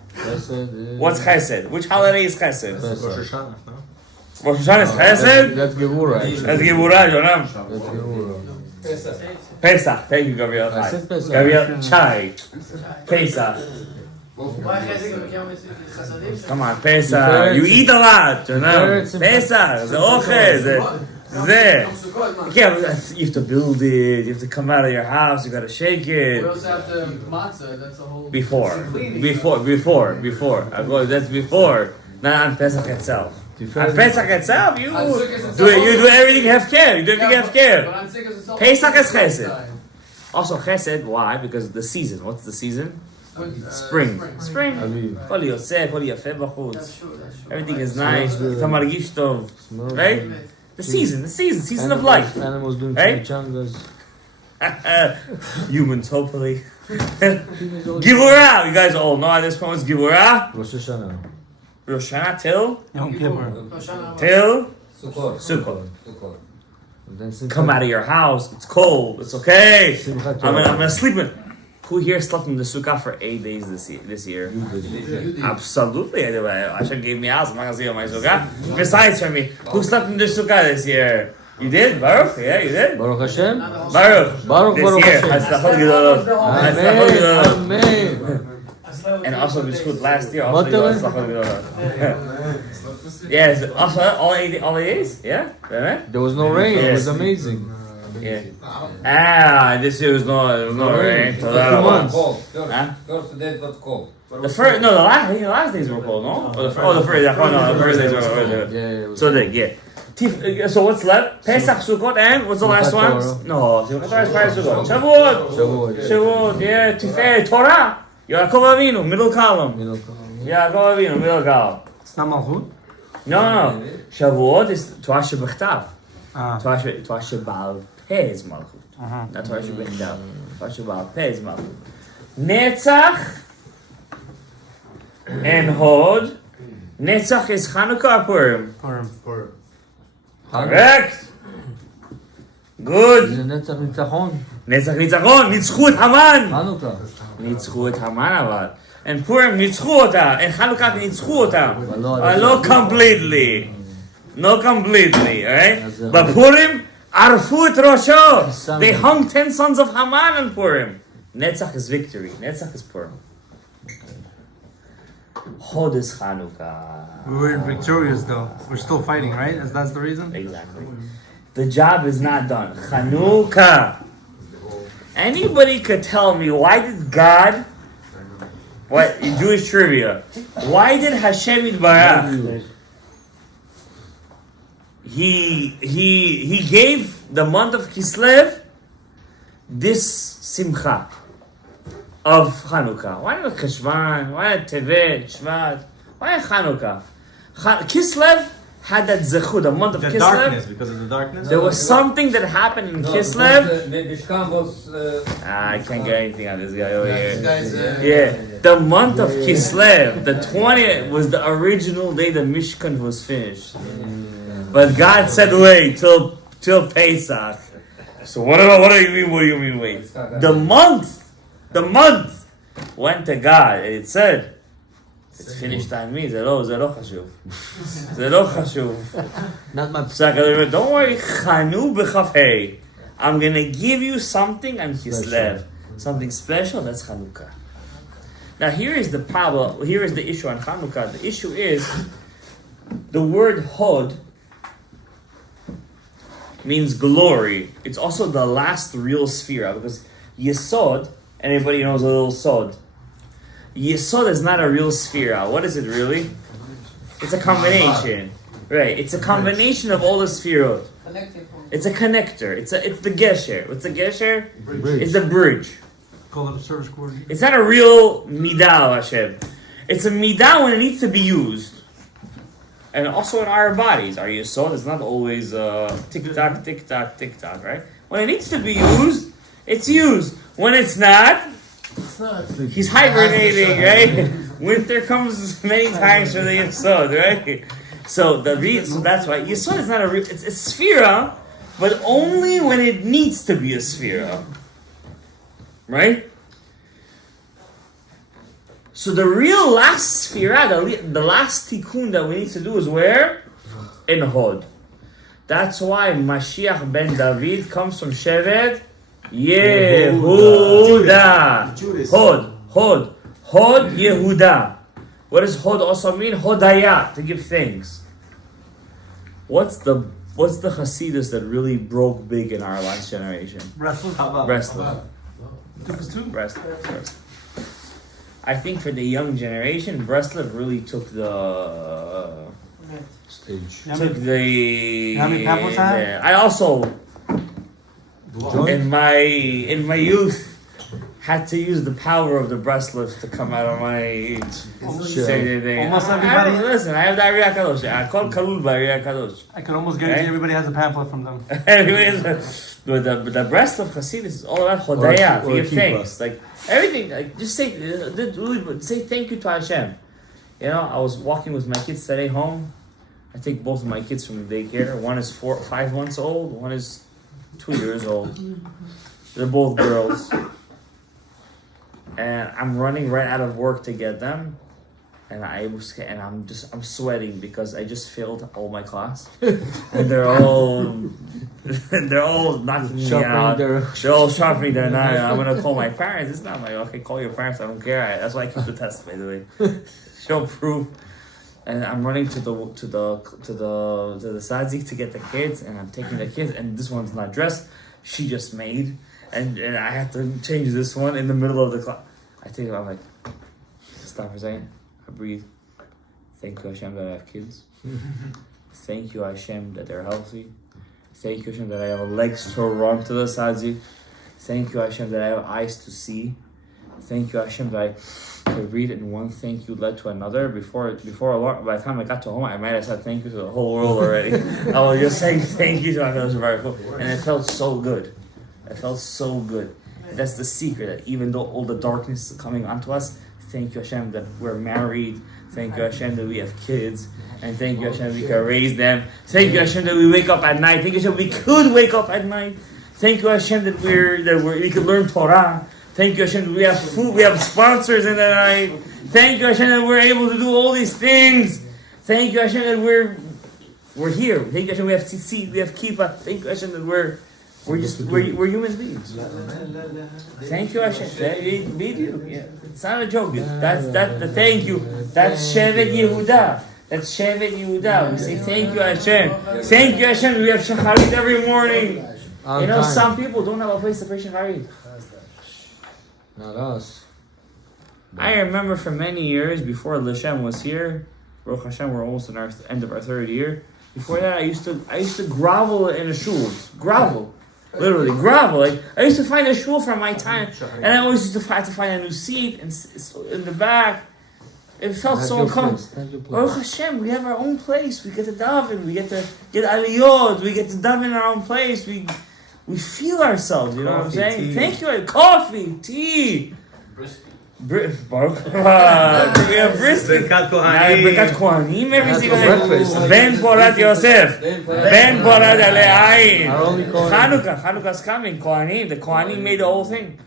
What's Chesed? Which holiday is Chesed? Rosh Hashanah, no? Rosh Hashanah is Chesed? That's Gevura, actually. That's Gevura, Jonam. That's Gevura. Pesach. Thank you, Gabriel. I said Pesach. Gabriel, Chai. Pesach. Come on, Pesach. You eat a lot, Jonam. Pesach. The Ochel. There. Yeah, you have to build it. You have to come out of your house. You gotta shake We it. also have the matzah. That's a whole. Before. That's before. Not on Pesach itself. On Pesach itself, you do everything hefker. You do everything But hefker. on Sukkot itself, Pesach is it's chesed. time. Also chesed. Why? Because the season. What's the season? Spring. Spring. Aviv. Kol yotzeh, kol yafeh That's b'chutz. true. Everything is nice. Smells אתה מרגיש טוב. Smells Right? good. The season of life. Animals doing Right? chimichangas. Humans, hopefully. Givura! You guys all know at this point what's Givura? Rosh Hashanah. Rosh Hashanah till Till Sukkot. And then Simchat- Come out of your house. It's cold. It's okay. Simchat I'm Torah. gonna sleep in. Who here slept in the sukkah for 8 days this year? You did. Absolutely. Hashem gave me house. I'm not gonna sleep on my sukkah. Besides from me, who slept in the sukkah this year? You did, Baruch? Yeah, you did. Baruch Hashem. Baruch. Baruch This Baruch year. Hashem. Hatzlachot gedolot. Hatzlachot gedolot. Amen. And also b'zchut last year. Also, What you the- hatzlachot gedolot. Yes. Also, all 8 days. Yeah. באמת? There was no rain. It was Yes. amazing. Yeah. This year was no rain. תודה Two רבה. months. Huh? First day it was cold. The first, no, I think the last days were cold, no? The first days were cold. Yeah, it was. So so what's left? Pesach, Sukkot, and what's the last Simchat one? Torah. No, Simchat Torah is prior to Sukkot. Shavuot. Shavuot, Shavuot, yeah. Tiferet, Torah. Yaakov Avinu, middle column. You know, Yaakov Avinu, middle column. It's not Malchut? No. Shavuot is Torah Shebechtav. Ah. Torah Shebal Peh is Malchut. Uh-huh. Not Torah Shebechtav. Torah Shebal Peh is Malchut. Netzach and Hod. Netzach is Chanukah or Purim? Purim. Correct. Good. זה נצח ניצחון. נצח ניצחון, ניצחו את המן. חנוכה. ניצחו את המן אבל. And Purim ניצחו אותה. And Chanukah ניצחו אותה. אבל לא completely. No completely, alright? But Purim, ערפו את ראשו. They hung 10 sons of Haman on Purim. Netzach is victory. Netzach is Purim. Hod is Chanukah. We were victorious though. We're still fighting, right? That's the reason? Exactly. The job is not done. Chanuka. Anybody could tell me why did God, what in Jewish trivia, why did Hashem Yitbarach, he gave the month of Kislev this simcha of Chanukah? Why not Cheshvan? Why not Tevet, Shvat? Why not Chanukah? Kislev had that zechut, the month of The Kislev. darkness, because of the darkness. There was something that happened in Kislev. The Mishkan was. I can't get anything on this guy over This here. guy's, Yeah, the month of Kislev, the 20th was the original day the Mishkan was finished. But God said, wait till Pesach. So what do you mean? What do you mean? Wait, the month went to God, and it said, it's finished on me. Zelo chashuv. Zelo chashuv. Not my. Don't worry, Chanu b'chafei. I'm gonna give you something on Kislev, something special. That's Chanuka. Now here is the problem. Here is the issue on Chanuka. The issue is the word Hod means glory. It's also the last real sphere because Yesod. Anybody knows a little sod? Yesod is not a real sphere. What is it really? It's a combination, right? It's a combination of all the spherot. It's a connector. It's the gesher. What's a gesher? It's a bridge. Call it a service coordinator. It's not a real midah, Hashem. It's a midah when it needs to be used. And also in our bodies, our yesod is not always tick tock, tick tock, tick tock, right? When it needs to be used, it's used. When it's not, he's hibernating, right? Winter comes many times for the yesod, right? So that's why yesod is not a real. It's a sphera, but only when it needs to be a sphera, right? So the real last sphera, the last tikkun that we need to do is where? In Hod. That's why Mashiach ben David comes from Shevet Yehuda. Hod, Yehuda. What does Hod also mean? Hodaya, to give thanks. What's the Hasidus that really broke big in our last generation? Breslov. Breslov. I think for the young generation, Breslov really took the Stage. took the. How many pamphlets I have? I also in my youth had to use the power of the Breslovs to come out of my say anything. Almost everybody. Listen, I have the Ariya Kadosh. I call Kalul by Ariya Kadosh. I could almost guarantee everybody has a pamphlet from them. Everybody has but the Breslov Hasidus is all about Hodaya, to give thanks. Like everything, like just say thank you to Hashem. You know, I was walking with my kids today home. I take both of my kids from daycare. One is 5 months old. One is 2 years old. They're both girls. And I'm running right out of work to get them, and I'm sweating because I just failed all my class, and they're all knocking me out. They're all sharpening their knife. I'm gonna call my parents. It's not like, okay, call your parents. I don't care. That's why I keep the test, by the way. Show proof. And I'm running to the sadzik to get the kids, and I'm taking the kids, and this one's not dressed. She just made. And I have to change this one in the middle of the class. I think I'm like, stop for a second. I breathe. Thank you, Hashem, that I have kids. Thank you, Hashem, that they're healthy. Thank you, Hashem, that I have legs to run to the sadzik. Thank you, Hashem, that I have eyes to see. Thank you, Hashem, that I could read, and one thank you led to another. By the time I got to home, I might have said thank you to the whole world already. I was just saying thank you to HaKadosh Baruch Hu, and it felt so good. It felt so good. And that's the secret, that even though all the darkness is coming onto us, thank you Hashem that we're married. Thank you Hashem that we have kids. And thank you Hashem that we can raise them. Thank you Hashem that we wake up at night. Thank you Hashem we could wake up at night. Thank you Hashem that we could learn Torah. Thank you Hashem that we have food, we have sponsors in the night. Thank you Hashem that we're able to do all these things. Thank you Hashem that we're here. Thank you Hashem we have tzitzit, we have kippah. Thank you Hashem that we're human beings. Thank you Hashem. Yeah. It's not a joke. That's the thank you. That's Shevet Yehuda. That's Shevet Yehuda. We say thank you Hashem. Thank you Hashem. We have shacharit every morning. You know, some people don't have a place to pray shacharit. Not us. I remember for many years before Lashem was here, Baruch Hashem, we're almost in our end of our third year. Before that, I used to grovel in the shuls. Literally grovel. Like I used to find a shul from my time, and I always used to have to find a new seat in the back. It felt so uncomfortable. Baruch Hashem, we have our own place. We get to daven. We get to get aliyot. We get to daven in our own place. We feel ourselves. You know what I'm saying? Tea. Thank you. Coffee, tea. Baruch Haba. We have brisket. Birkat Birkat Kohanim every single day. breakfast. Ben Porat Yosef. Ben Porat Ale'ayin. Our only Chanukah's coming. Kohanim. The Kohanim made the whole thing.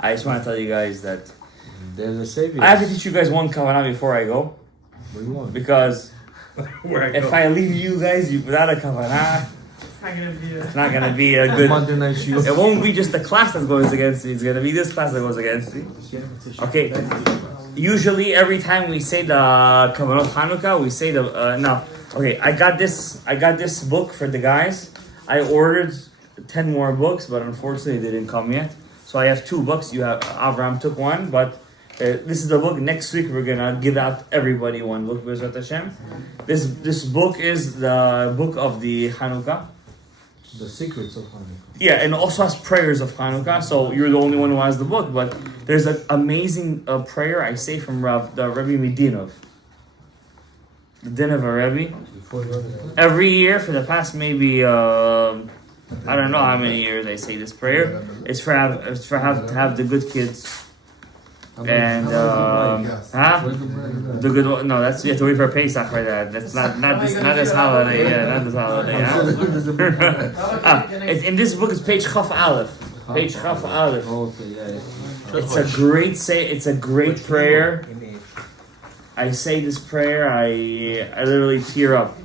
I just want to tell you guys that There's a savior. I have to teach you guys one kavanah before I go. What do you want? Because Where I if go. I leave you guys without a kavanah, it's not gonna be a good. Monday night shoes. It won't be just the class that goes against me. It's gonna be this class that goes against me. Okay. Usually, every time we say the kavanot Chanuka, we say the no. Okay, I got this book for the guys. I ordered 10 more books, but unfortunately they didn't come yet. So I have 2 books. You have Avram took one, but this is the book. Next week we're gonna give out everybody one book. B'ezrat Hashem. This book is the book of the Chanuka. The secrets of Hanukkah. Yeah, and also has prayers of Chanuka. So you're the only one who has the book, but there's an amazing prayer I say from the Rebbe Medinov. The din of a Rebbe. Every year for the past maybe I don't know how many years I say this prayer. It's to have the good kids. And the good one. No, that's you have to wait for Pesach for that. That's not this holiday. Yeah, not this holiday. In this book, it's page Chaf Aleph. Page Chaf Aleph. Okay, yeah. It's a great prayer. I say this prayer. I literally tear up.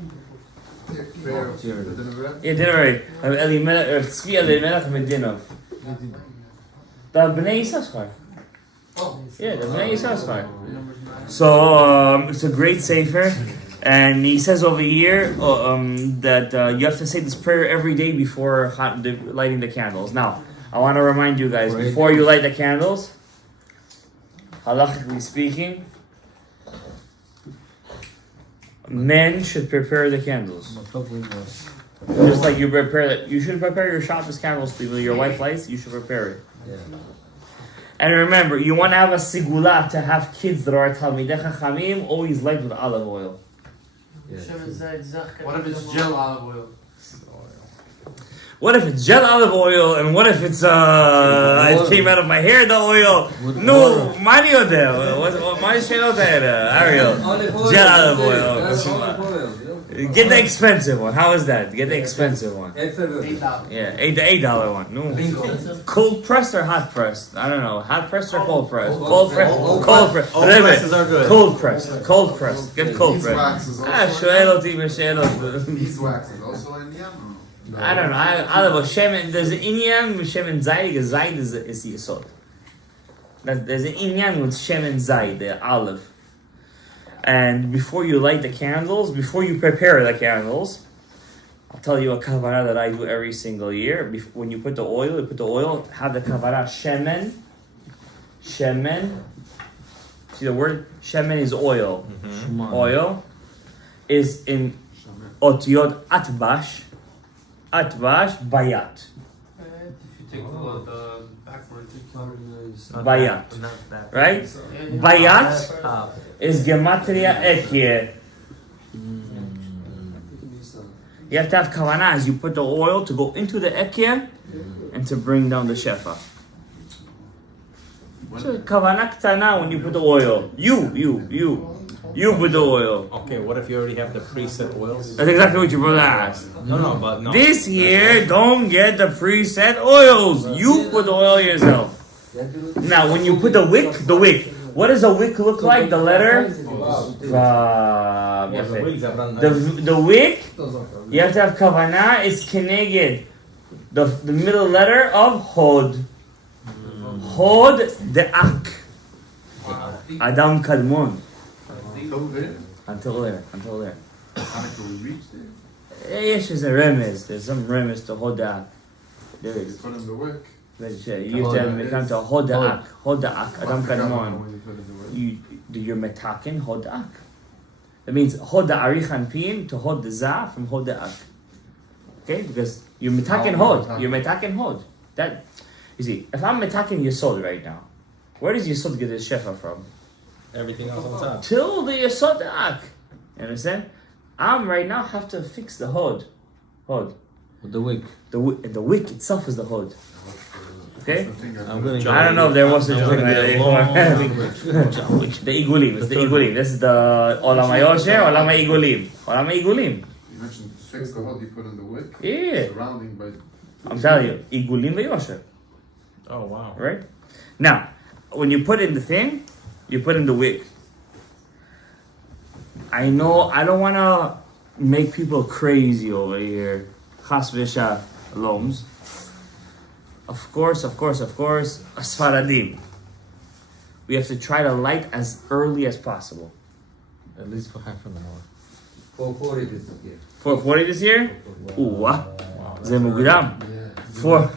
Yeah, dinner right. Elimelech, Tzvi Elimelech Medinov. The Bnei Yisachar. Yeah, the Bnei Yisachar. So it's a great sefer, and he says over here that you have to say this prayer every day before lighting the candles. Now, I want to remind you guys before you light the candles, halachically speaking, men should prepare the candles. Just like you should prepare your Shabbos candles to your wife lights. You should prepare it. Yeah. And remember, you want to have a sigula to have kids that are Talmidei Chachamim, always light with olive oil. What if it's gel olive oil? What if it's gel olive oil, and what if it's it came out of my hair, the oil? No, Mario there. My channel there, Ariel. Gel olive oil. Get the expensive one. How is that? Get the expensive one. $8. Yeah, the $8 one. No. Cold pressed or hot pressed? I don't know. Hot pressed or cold pressed? Cold pressed. Cold pressed. All presses are good. Cold pressed. Cold pressed. Get cold pressed. Beeswax is also in Yam. I don't know. I don't know. Shemen. There's an inyan with shemen zayid. The zayid is the yesod. There's an inyan with shemen zayid, the olive. And before you light the candles, before you prepare the candles, I'll tell you a kavanah that I do every single year. When you put the oil, have the kavanah shemen. Shemen. See the word? Shemen is oil. Mm-hmm. Oil is in otiyot atbash. Atbash bayat. If you take the backwards, it's Bayat. Right? Bayat is gematria ekye. You have to have kavanah as you put the oil to go into the ekye and to bring down the shefa. So kavanah ktana when you put the oil. You put the oil. Okay, what if you already have the preset oils? That's exactly what your brother asked. No. This year, don't get the preset oils. You put the oil yourself. Now, when you put the wick, what does a wick look like? The letter? The wick, you have to have kavanah, is keneged. The middle letter of hod. Hod de'ak. Adam kadmon. Until there. Hanukkah we reached there. Yes, there's a remez. There's some remez to hoda. There is. Put in the work. You have to become to hodaak. Adam kadmon. You're metakin hodaak. That means hoda arichan pin to hod za from hodaak. Okay, because you're metakin hod. You're metakin hod. That you see. If I'm metakin yesod right now, where does yesod get his shefa from? Everything else on top. Till the yesod ak. You understand? I'm right now have to fix the hod. The wick. The wick itself is the hod. Okay? The thing I'm gonna I don't know if there was such a thing like Which the Igulim. It's the Igulim. This is the Olam HaYosher, Olam HaIgulim. Olam HaIgulim. You mentioned fix the hot you put in the wick. Yeah. Surrounding by. I'm telling you, Igulim VeYosher. Oh wow. Right? Now, when you put in the thing, you put in the wick. I know I don't want to make people crazy over here. Chas v'shalom. Of course, Sfaradim. We have to try to light as early as possible. At least for half an hour. 440 this year. 4:40 this year? וואו, זה מוקדם. 4.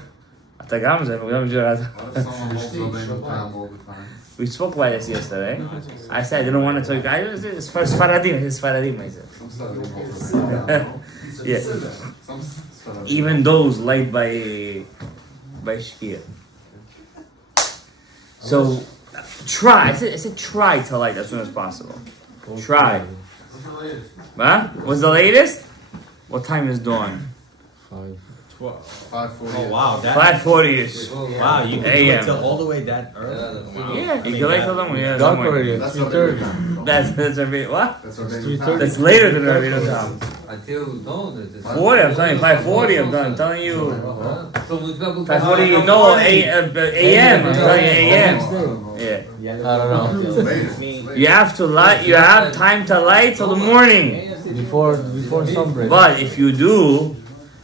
אתה גם זה מוקדם בשביל... What if someone holds Rabbeinu Tam all the time? We spoke about this yesterday. I said I didn't want to tell you guys. It's for Sfaradim. It's Sfaradim, I said. Some stuff they hold Rabbeinu. Yeah. Some stuff. Even those light by Shkia. So try. I said try to light as soon as possible. Try. Huh? What's the latest? What time is dawn? 5. 5:40. Oh wow, that 5:40ish. wow, you can do AM. it till all the way that early. Wow. Yeah, I you mean, can light that- till them. Yeah, Dark somewhere. already. That's 3:30. That's a bit what? That's Rabbeinu 3:30. Tam. That's later than Rabbeinu Tam. Until dawn. It is. 40. I'm telling you, 5:40. I'm telling you. So we got 5:40. You know, a.m. I'm telling you, a.m. Yeah. I don't know. It's late. It's late. You have to light. You have time to light till the morning. Before sunbreak. But if you do,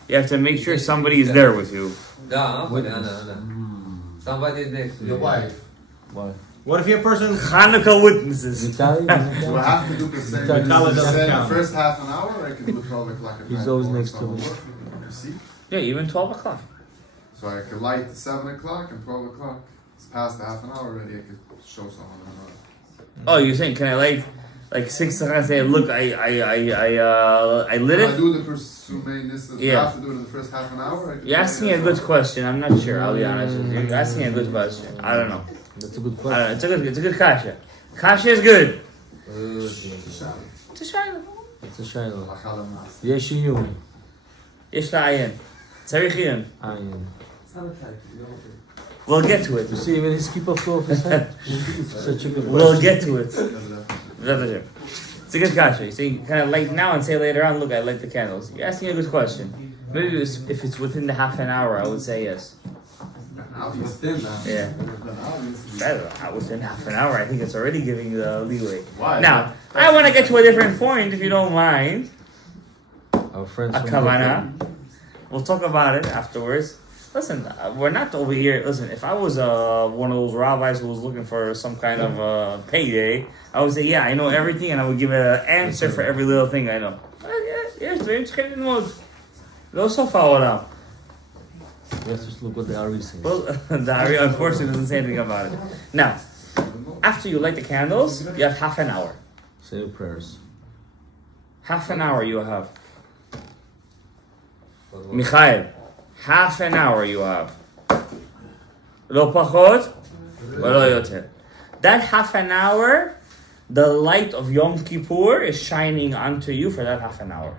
you have to make sure somebody is there with you. Yeah, somebody next to Your you. wife. Why? What if you're a person? Hanukkah witnesses. Vitaly? Do I have to do the same? Vitaly doesn't Say the count. first half an hour, or I can do 12 o'clock at He's night always before next to someone me. works. You see? Yeah, even 12 o'clock. So I could light 7 o'clock and 12 o'clock. It's past the half an hour already. I could show someone. Oh, you're saying, can I light like 6 o'clock and say, look, I lit Can I it? do the pursuing Yeah. I have to do it in the first half an hour? I could You're do asking it a as good well. question. I'm not sure. I'll be honest with you. You're asking a good question. I don't know. That's a good I question. don't know. It's a good kasha. Kasha is good. It's a shayla. It's a shayla. הלכה למעשה. יש עיון. יש לעיין. צריך עיון. עין. We'll get to it. You see, even his kippah flew off his head. Such a good question. We'll get to it. It's a good kasha. You say, kind of light now and say later on, look, I light the candles. You're asking a good question. Maybe if it's within the half an hour, I would say yes. Obviously. Yeah. Better, within half an hour, I think it's already giving you the leeway. Why? Now, I want to get to a different point, if you don't mind. Our friends A from kavana. We'll talk about it afterwards. Listen, we're not over here. Listen, if I was one of those rabbis who was looking for some kind of payday, I would say, yeah, I know everything, and I would give an answer for every little thing I know. Here's the interesting mode. Go so far now. Let's just look what the Ari says. Well, the Ari unfortunately doesn't say anything about it. Now, after you light the candles, you have half an hour. Say your prayers. Half an hour you have. Mikhail, half an hour you have. לא פחות ולא יותר. That half an hour, the light of Yom Kippur is shining onto you for that half an hour.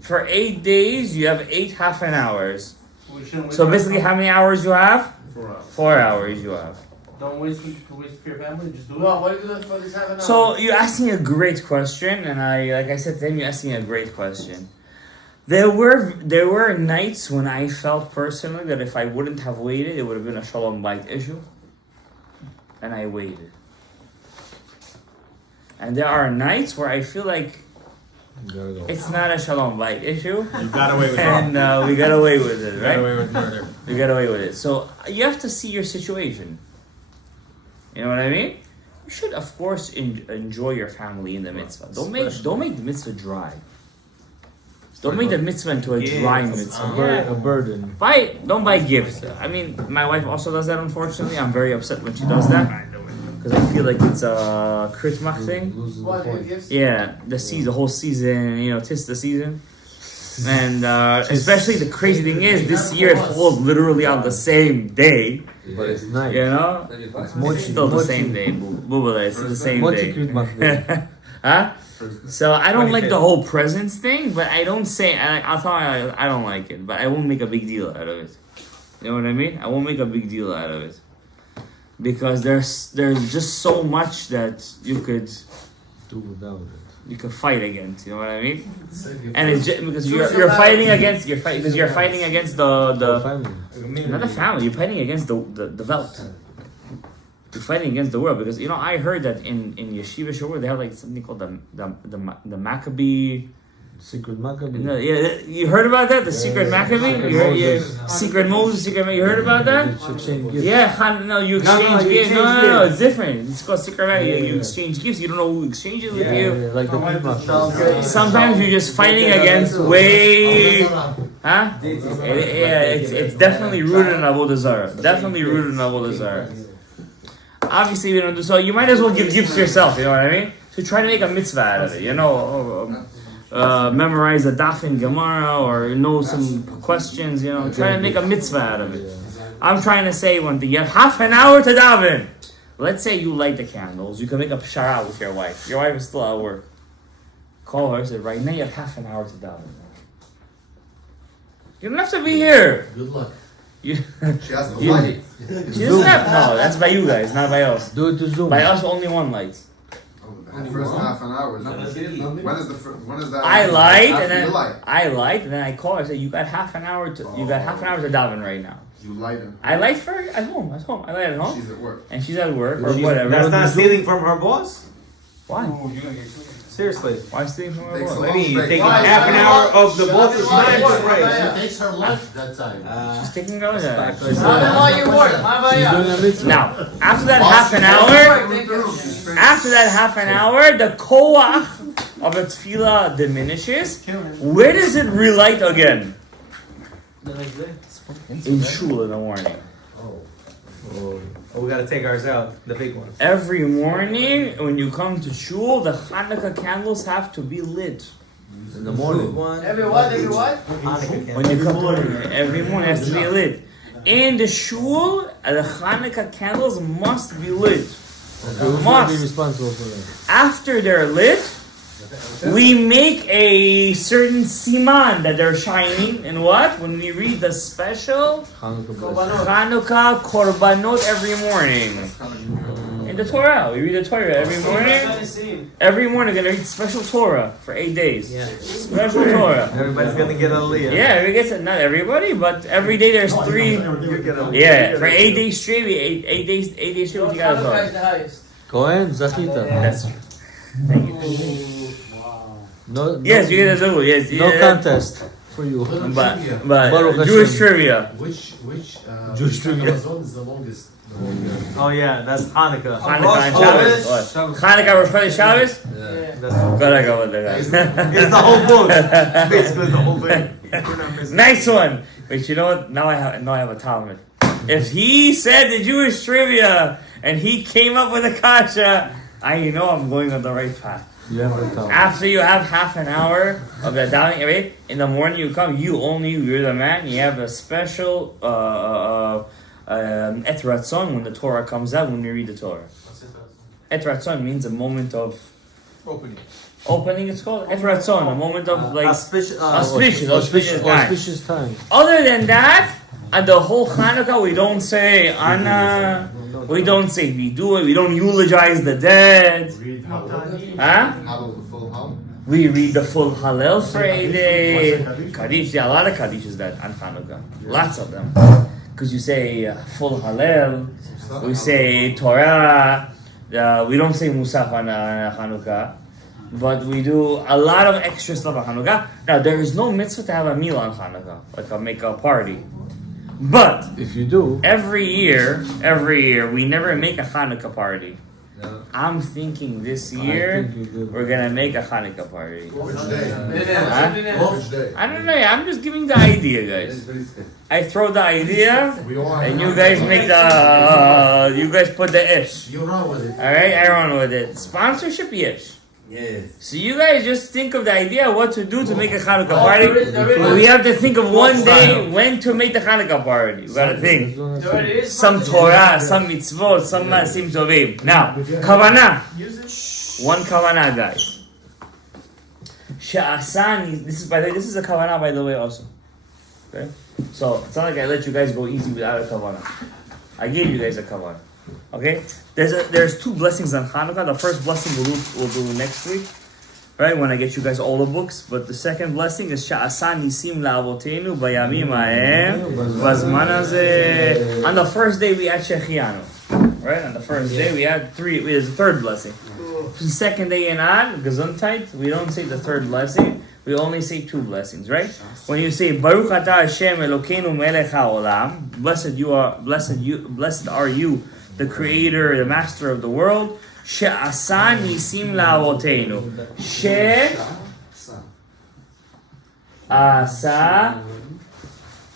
For 8 days, you have 8 half an hours. So basically, how many hours you have? 4 hours. 4 hours you have. Don't waste for your family. Just do it. Well, why do that for this half an hour? So you're asking a great question, and like I said to him, you're asking a great question. There were nights when I felt personally that if I wouldn't have waited, it would have been a shalom bait issue, and I waited. And there are nights where I feel like You gotta go. it's not a shalom bait issue, You got away with it. and we got away with it, You got away right? with murder. We got away with it. So you have to see your situation. You know what I mean? You should, of course, enjoy your family in the mitzvah. Don't make the mitzvah dry. Don't make the mitzvah into a dry mitzvah. A burden. Don't buy gifts. I mean, my wife also does that, unfortunately. I'm very upset when she does that. Because I feel like it's a Christmas thing. Loses the What, point. gifts? Yeah, the whole season, tis the season. And especially the crazy thing is, this year it falls literally on the same day. But it's nice. You know? It's still the same day. Bubala, it's the same day. Huh? So I don't like the whole presents thing, but I don't say, I'll tell you, I don't like it, but I won't make a big deal out of it. You know what I mean? I won't make a big deal out of it. Because there's just so much that you could fight against. You know what I mean? And it's just because you're fighting against the family. not the family. You're fighting against the Welt. You're fighting against the world because I heard that in Yeshiva Shur they have like something called the Maccabee. Secret Maccabee. No, yeah, you heard about that? The secret Maccabee? Secret Moses, secret. You heard about that? Yeah, you exchange gifts. No, it's different. It's called secret Maccabee. You exchange gifts. You don't know who exchanges with you. Yeah, like the Sometimes you're just fighting against huh? It's definitely rooted in Avodah Zarah. Definitely rooted in Avodah Zarah. Obviously, we don't do so. You might as well give gifts to yourself. You know what I mean? So try to make a mitzvah out of it. Memorize a daf in Gemara or know some questions. Try to make a mitzvah out of it. I'm trying to say one thing. You have half an hour to daven. Let's say you light the candles. You can make a pshara with your wife. Your wife is still at work. Call her. Say, right now you have half an hour to daven. You don't have to be here. Good luck. She has to light. She doesn't have. No, that's by you guys, not by us. Do it to Zoom. By us, only one light. The first half an hour. When is that? I light After and then you light. and then I call her. I say, you got half an hour to daven right now. You light it. I light for her at home. I light at home. She's at work. And she's at work or whatever. That's not stealing from her boss? Why? Seriously. Why stealing from her Takes boss? a What long do you mean? You're break. taking half an hour of the boss's time to pray. She takes her lunch that time. She's taking out that. She's Now, after that half an hour, the koach of a tefillah diminishes. Where does it relight again? In shul in the morning. Oh, we gotta take ours out, the big ones. Every morning, when you come to shul, the Chanuka candles have to be lit. in the morning. Every what? When you come to every morning, it has to be lit. In the shul, the Chanuka candles must be lit. Who's going to be responsible for that? After they're lit, we make a certain siman that they're shining. And what? When we read the special Chanuka korbanot every morning. In the Torah, we read the Torah every morning. Every morning, we're gonna read special Torah for 8 days. Yeah. Special Torah. Everybody's gonna get a aliyah. Yeah, we get not everybody, but every day there's 3. You get a Yeah, for 8 days straight, we 8 days straight. We got Torah. Kohen, Zachita. That's thank you. No, Yes, you get a Zul. Yes, no contest for you. But Baruch Jewish Hashem. trivia. Which Jewish trivia. Amazon is the longest? Oh yeah, that's Hanukkah. Hanukkah and Shabbos. What? Hanukkah, Rosh Chodesh, Shabbos. That's, Gotta go with that. it's the whole book. Basically the whole thing. You're not missing. Nice one. But you know what? Now I have a Talmud. If he said the Jewish trivia and he came up with a kasha, I know I'm going on the right path. You have the time. After you have half an hour of the davening, right? In the morning you come, you're the man. You have a special Et Ratzon when the Torah comes out, when we read the Torah. Et Ratzon means a moment of opening. It's called Et Ratzon, a moment of like auspicious time. Other than that, at the whole Chanukah, we don't say Anna. We don't say we do it. We don't eulogize the dead. Huh? We read the full Hallel for 8 days. Kaddish, yeah, a lot of Kaddishs that on Chanukah. Lots of them. Because you say full Hallel. We say Torah. We don't say Musaf on Chanukah. But we do a lot of extra stuff on Chanukah. Now, there is no mitzvah to have a meal on Chanukah. Like make a party. But If you do, every year, we never make a Hanukkah party. No. I'm thinking this I year think you do. we're gonna make a Hanukkah party. Which day? Huh? Which day? I don't know. I'm just giving the idea, guys. I throw the idea, We all have and you guys make the. You guys put the ish. You run with it. All right, I run with it. Sponsorship, yes. Yes. So you guys just think of the idea of what to do to make a Hanukkah party. We have to think of one day when to make the Hanukkah party. We gotta think. Some Torah, some mitzvot, some maasim tovim. Now, kavanah. One kavanah, guys. She'asani. This is a kavanah, by the way, also. Okay. So it's not like I let you guys go easy without a kavanah. I gave you guys a kavanah. Okay? There's 2 blessings on Chanuka. The first blessing we'll do next week, right? When I get you guys all the books. But the second blessing is Sha'asa Nisim La'avotenu Bayamim Ha'em Bazman Hazeh. On the first day we had Shechianu. Right? On the first day we had 3. There's a third blessing. The second day in Ad, Gesundheit, we don't say the third blessing. We only say 2 blessings, right? When you say Baruch Atah Hashem Elokeinu Melech HaOlam, blessed are you, the Creator, the Master of the world. She'asa Nisim La'avotenu.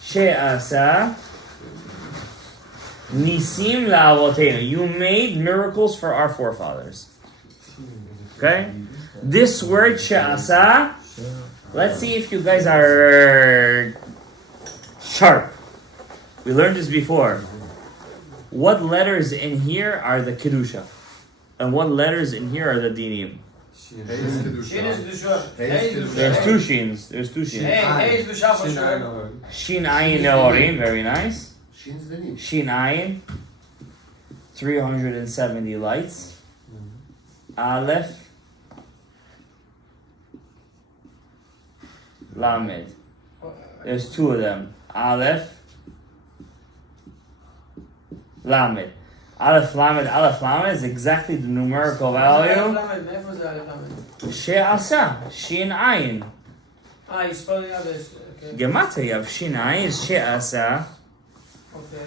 She'asa Nisim La'avotenu. You made miracles for our forefathers. Okay? This word She'asa, let's see if you guys are sharp. We learned this before. What letters in here are the Kedusha? And what letters in here are the Dinim? Shin is Kedusha. There's 2 shins. There's 2 shins. Hey is Kedusha for sure. Shin Ayin Nehorim, very nice. Shin's Denim. Shin Ayin, 370 lights. Aleph, Lamed. There's 2 of them. Aleph, Lamed. Aleph Lamed is exactly the numerical value. She'asa, Shin Ayin. You spelling out this. Okay. Gematria, you have Shin Ayin, She'asa, Okay.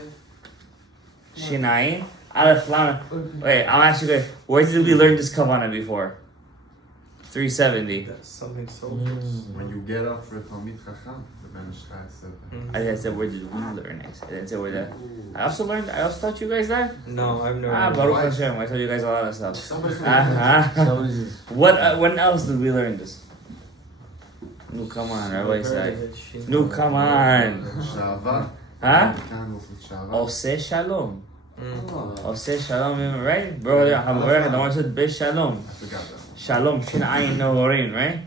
Shin Ayin, Aleph Lamed. Wait, I'm asking you, where did we learn this kavanah before? 370. That's something so When you get up for Talmid Chacham, the Ben Ishchai said that. I didn't say where did we learn it. I didn't say where that. I also taught you guys that. No, I've never. Baruch Hashem, I taught you guys a lot of stuff. Somebody's When else did we learn this? No, come on, Rabbi Isaac. No, come on. Shava. Huh? Candles with Shava. Oseh Shalom. Oseh Shalom, right? Bro, the one said Be Shalom. I forgot that. Shalom, Shin Ayin Nehorim, right?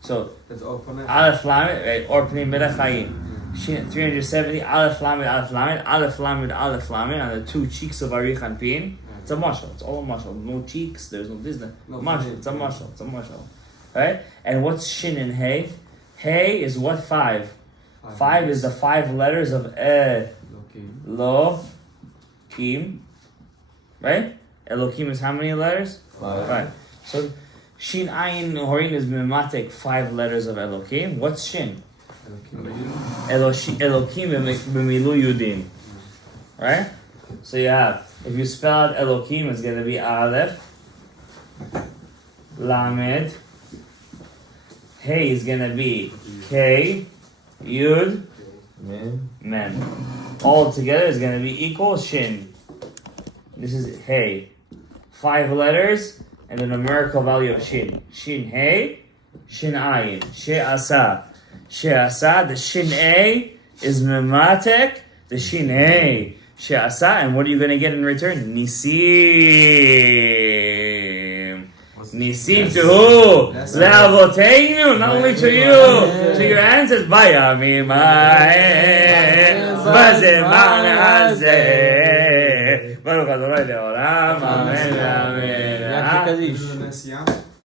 So, It's open. Aleph Lamed, right? Or Pnei Melech Hayim. Shin 370, Aleph Lamed, Aleph Lamed, Aleph Lamed, Aleph Lamed, on the 2 cheeks of Arich and Pin. It's a mashal. It's all a mashal. No cheeks, there's no business. Mashal, it's a mashal. It's a mashal. Right? And what's Shin and Hey? Hey is what 5? 5 is the 5 letters of Elohim. Right? Elohim is how many letters? 5. Right. So Shin Ayin Horin is mimatic 5 letters of Elohim. What's Shin? Elohim b'milu Yudim. Right? So you have, if you spell out Elohim, it's going to be Aleph, Lamed, Hey is going to be K, Yud, Mem. All together is going to be equal Shin. This is Hey. 5 letters and the numerical value of Shin. Shin Hey, Shin Ayin, She'asa. She'asa, the Shin A is Mematek, the Shin A. She'asa, and what are you going to get in return? Nisim. Nisim to who? Le'avoteinu, not only to you, to your ancestors. Bayamim ha'em, bazeman hazeh. Baruch Adonai le'olam, amen, amen. Kaddish.